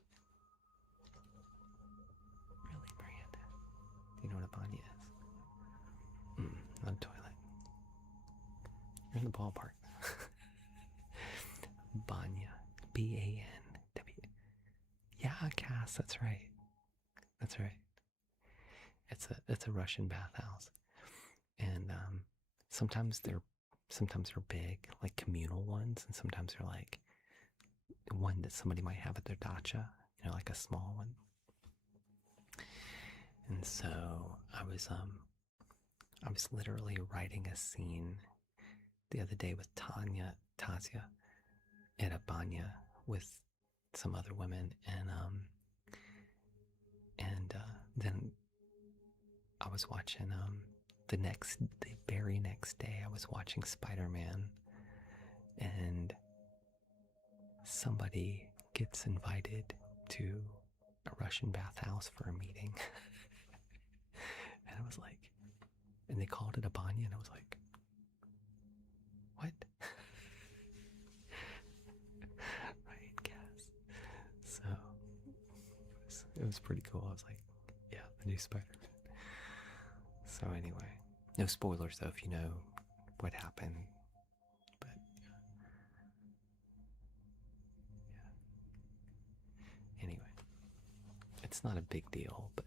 Really, Miranda? Do you know what a banya is? Not a toilet. You're in the ballpark. Banya. B-A-N-W. Yeah, Cass, that's right. That's right. It's a Russian bathhouse. And sometimes they're big, like communal ones, and sometimes they're like one that somebody might have at their dacha, you know, like a small one. And so I was literally writing a scene the other day with Tazia, at a banya with some other women, and then I was watching the very next day I was watching Spider-Man, and somebody gets invited to a Russian bathhouse for a meeting. And I was like, and they called it a banya, and I was like, what? Right, guys. So it was pretty cool. I was like, yeah, the new Spider-Man. So anyway, no spoilers though if you know what happened. But yeah. Anyway, it's not a big deal, but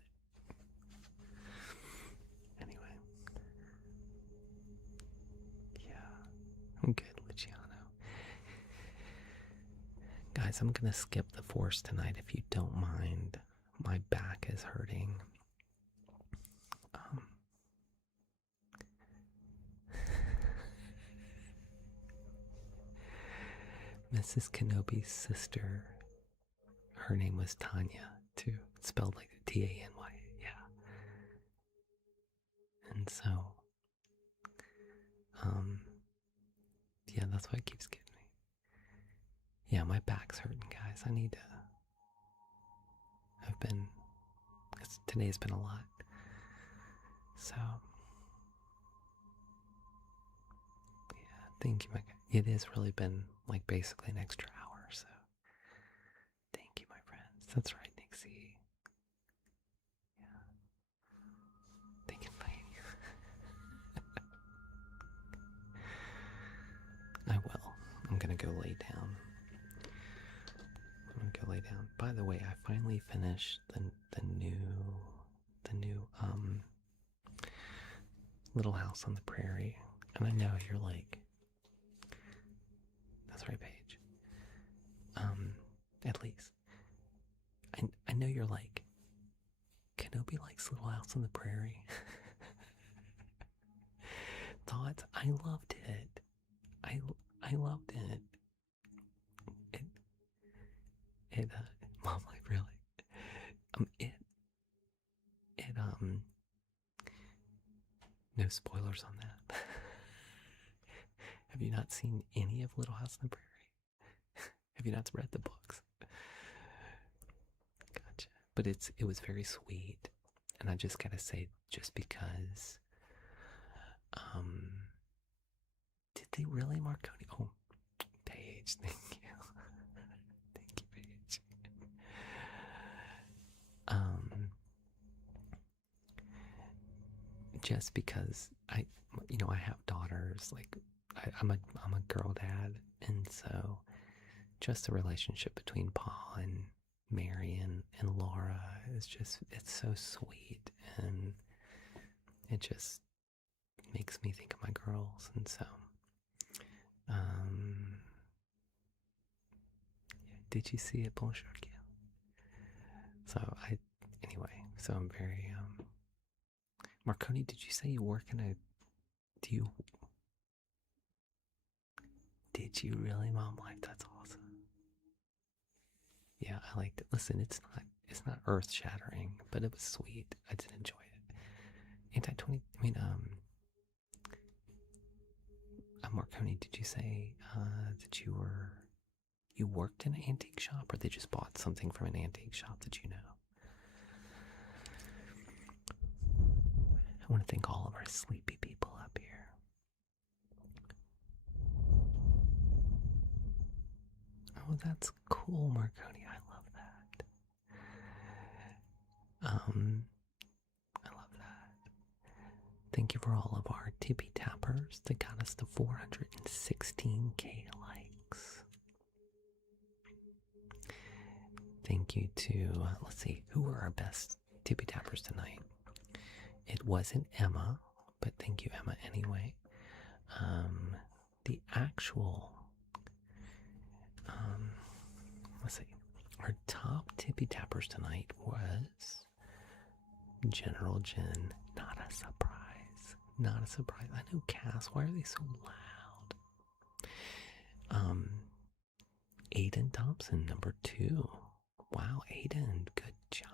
anyway. Yeah. I'm good, Luciano. Guys, I'm gonna skip the force tonight if you don't mind. My back is hurting. Mrs. Kenobi's sister, her name was Tanya, too. It's spelled like Tanya, yeah. And so, yeah, that's why it keeps getting me. Yeah, my back's hurting, guys. Today's been a lot. So, Thank you, my guy. It has really been like basically an extra hour, so thank you, my friends. That's right, Nixie. Yeah. They can fight you. I will. I'm gonna go lay down. I'm gonna go lay down. By the way, I finally finished the new Little House on the Prairie. And I know you're like, that's right, Paige. At least. I know you're like, Kenobi likes Little House on the Prairie. Thoughts? I loved it. I loved it. Mom, like really. It no spoilers on that. Have you not seen any of Little House on the Prairie? Have you not read the books? Gotcha. But it was very sweet, and I just gotta say, just because, did they really, Marconi? Oh, Paige, thank you, thank you, Paige. Just because I have daughters, like I'm a girl dad, and so just the relationship between Paul and Marion and Laura is it's so sweet, and it just makes me think of my girls, and so did you see it, Bonjour? So so I'm very Marconi, did you say you work in a did you really, Mom Life? That's awesome. Yeah, I liked it. Listen, it's not earth shattering, but it was sweet. I did enjoy it. Anti-20, Marconi, did you say that you worked in an antique shop, or they just bought something from an antique shop that you know? I want to thank all of our sleepy people up here. Oh, that's cool, Marconi. I love that. I love that. Thank you for all of our tippy tappers that got us to 416k likes. Thank you to, let's see, who were our best tippy tappers tonight? It wasn't Emma, but thank you, Emma, anyway. The actual, let's see, our top tippy tappers tonight was General Jen. Not a surprise. Not a surprise. I know, Cass, why are they so loud? Aiden Thompson, number 2. Wow, Aiden, good job.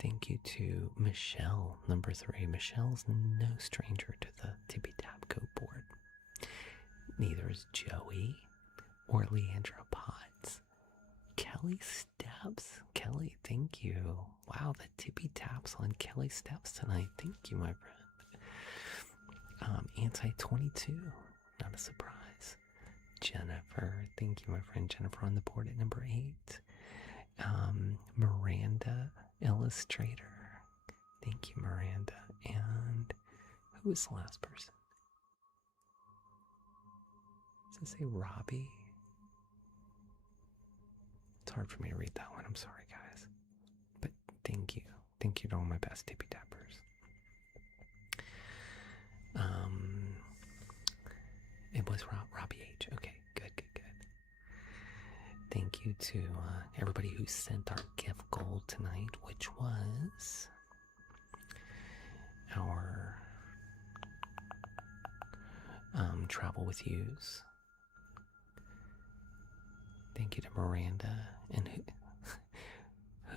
Thank you to Michelle, number 3. Michelle's no stranger to the Tippy Tap Go board. Neither is Joey or Leandra Potts. Kelly Steps. Kelly, thank you. Wow, the Tippy Taps on Kelly Steps tonight. Thank you, my friend. Anti-22, not a surprise. Jennifer, thank you, my friend Jennifer, on the board at number 8. Miranda Illustrator, thank you, Miranda. And who was the last person? Does it say Robbie? It's hard for me to read that one. I'm sorry, guys. But thank you. Thank you to all my best tippy tappers. It was Robbie H. Okay, good. Thank you to everybody who sent our gift goal tonight, which was our Travel with Yous. Thank you to Miranda. And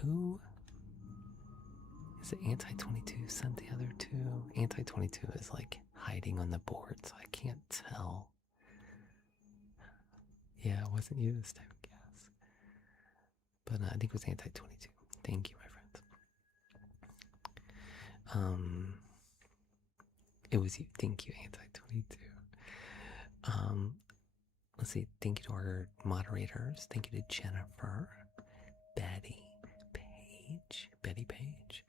who is it? Anti-22 sent the other 2. Anti-22 is like hiding on the board, so I can't tell. Yeah, it wasn't you this time, I guess. But I think it was Anti-22. Thank you, my friends. It was you. Thank you, Anti-22. Let's see. Thank you to our moderators. Thank you to Jennifer, Betty Page.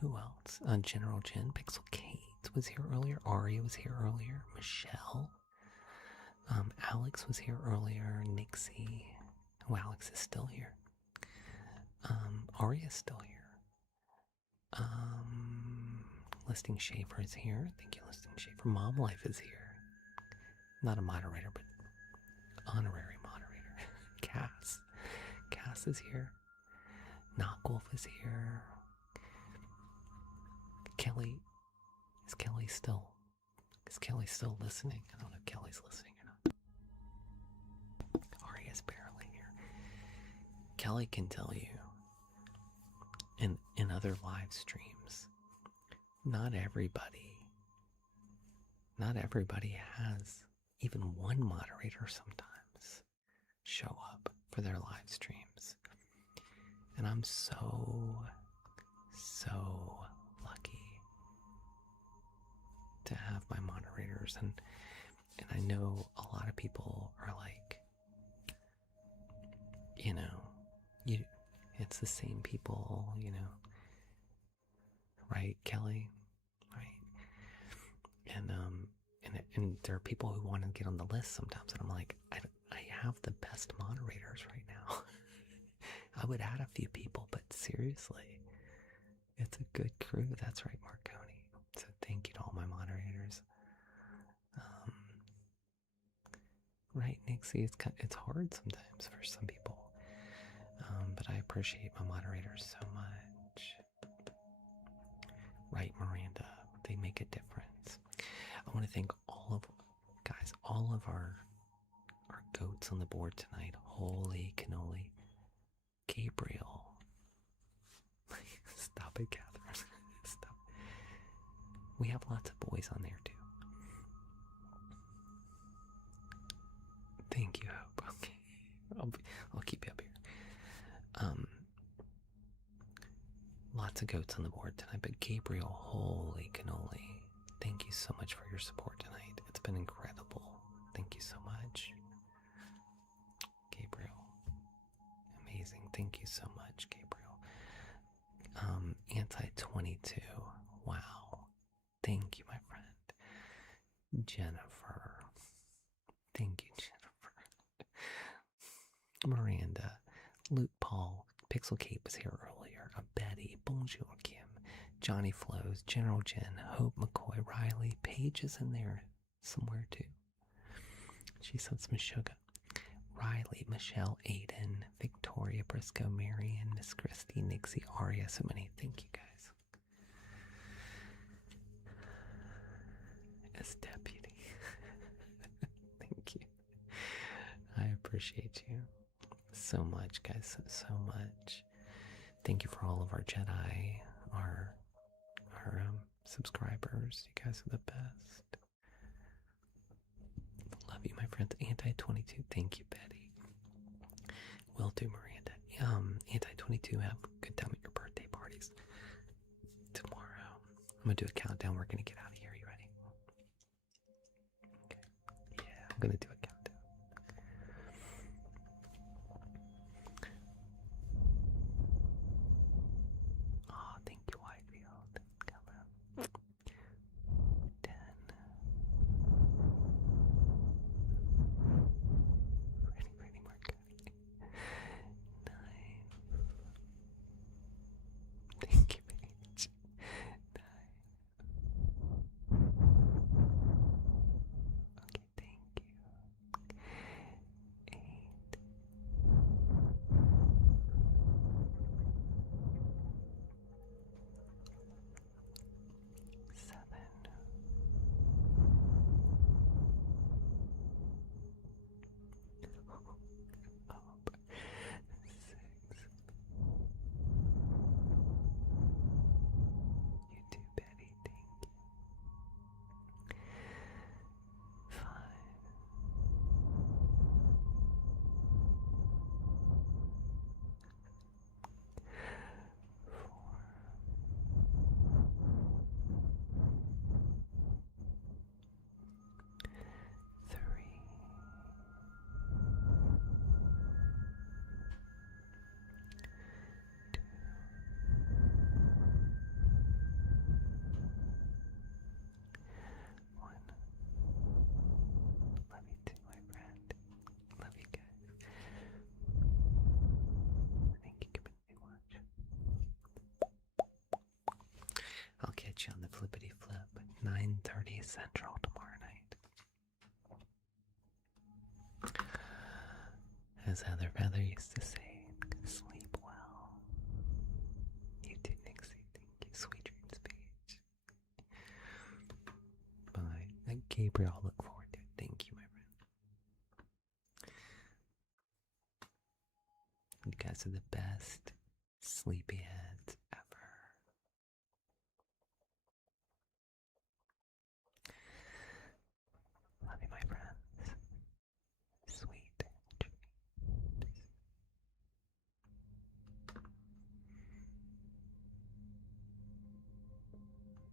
Who else? General Jen, Pixel Kate was here earlier. Aria was here earlier. Michelle. Alex was here earlier. Nixie. Oh, Alex is still here. Aria is still here. Listing Schaefer is here. Thank you, Listing Schaefer. Mom Life is here. Not a moderator, but honorary moderator. Cass is here. Knockwolf is here. Kelly. Is Kelly still listening? I don't know if Kelly's listening or not. Aria's barely here. Kelly can tell you in other live streams, not everybody has even one moderator sometimes show up for their live streams. And I'm so lucky to have my moderators, and I know a lot of people are like, it's the same people, right, Kelly? Right. And there are people who want to get on the list sometimes, and I'm like, I have the best moderators right now. I would add a few people, but seriously, it's a good crew. That's right, Marconi. So thank you to all my moderators. Right, Nixie, it's hard sometimes for some people, but I appreciate my moderators so much. Right, Miranda, they make a difference. I want to thank all of our goats on the board tonight. Holy cannoli. Gabriel. Stop it, Catherine. Stop. We have lots of boys on there too. Thank you, Hope. Okay. I'll keep you up here. Lots of goats on the board tonight, but Gabriel, holy cannoli. Thank you so much for your support tonight. It's been incredible. Thank you so much. Gabriel. Amazing. Thank you so much, Gabriel. Anti-22. Wow. Thank you, my friend. Jennifer. Thank you, Jennifer. Miranda. Luke Paul. Pixel Kate was here earlier. Betty. Bonjour, Kim. Johnny Flows. General Jen. Hope McCoy. Riley. Paige is in there somewhere too. She sent some sugar. Riley, Michelle, Aiden, Victoria, Briscoe, Marion, Miss Christie, Nixie, Aria, so many. Thank you, guys. As deputy. Thank you. I appreciate you so much, guys, so much. Thank you for all of our Jedi, our subscribers. You guys are the best. Love you, my friends. Anti-22, thank you, Betty. Will do, Miranda. Anti-22, have a good time at your birthday parties tomorrow. I'm gonna do a countdown. We're gonna get out of here. You ready? Okay. Yeah, I'm gonna do a countdown. Oh, thank you, Whitefield. Hello. 10. Ready, Marconi. 9. Thank you, Paige. 9. catch you on the flippity flip. 9:30 Central tomorrow night. As Heather Feather used to say, sleep well. You too, Nixie. Thank you. Sweet dreams, Paige. Bye. And Gabriel, look forward to it. Thank you, my friend. You guys are the best sleepyheads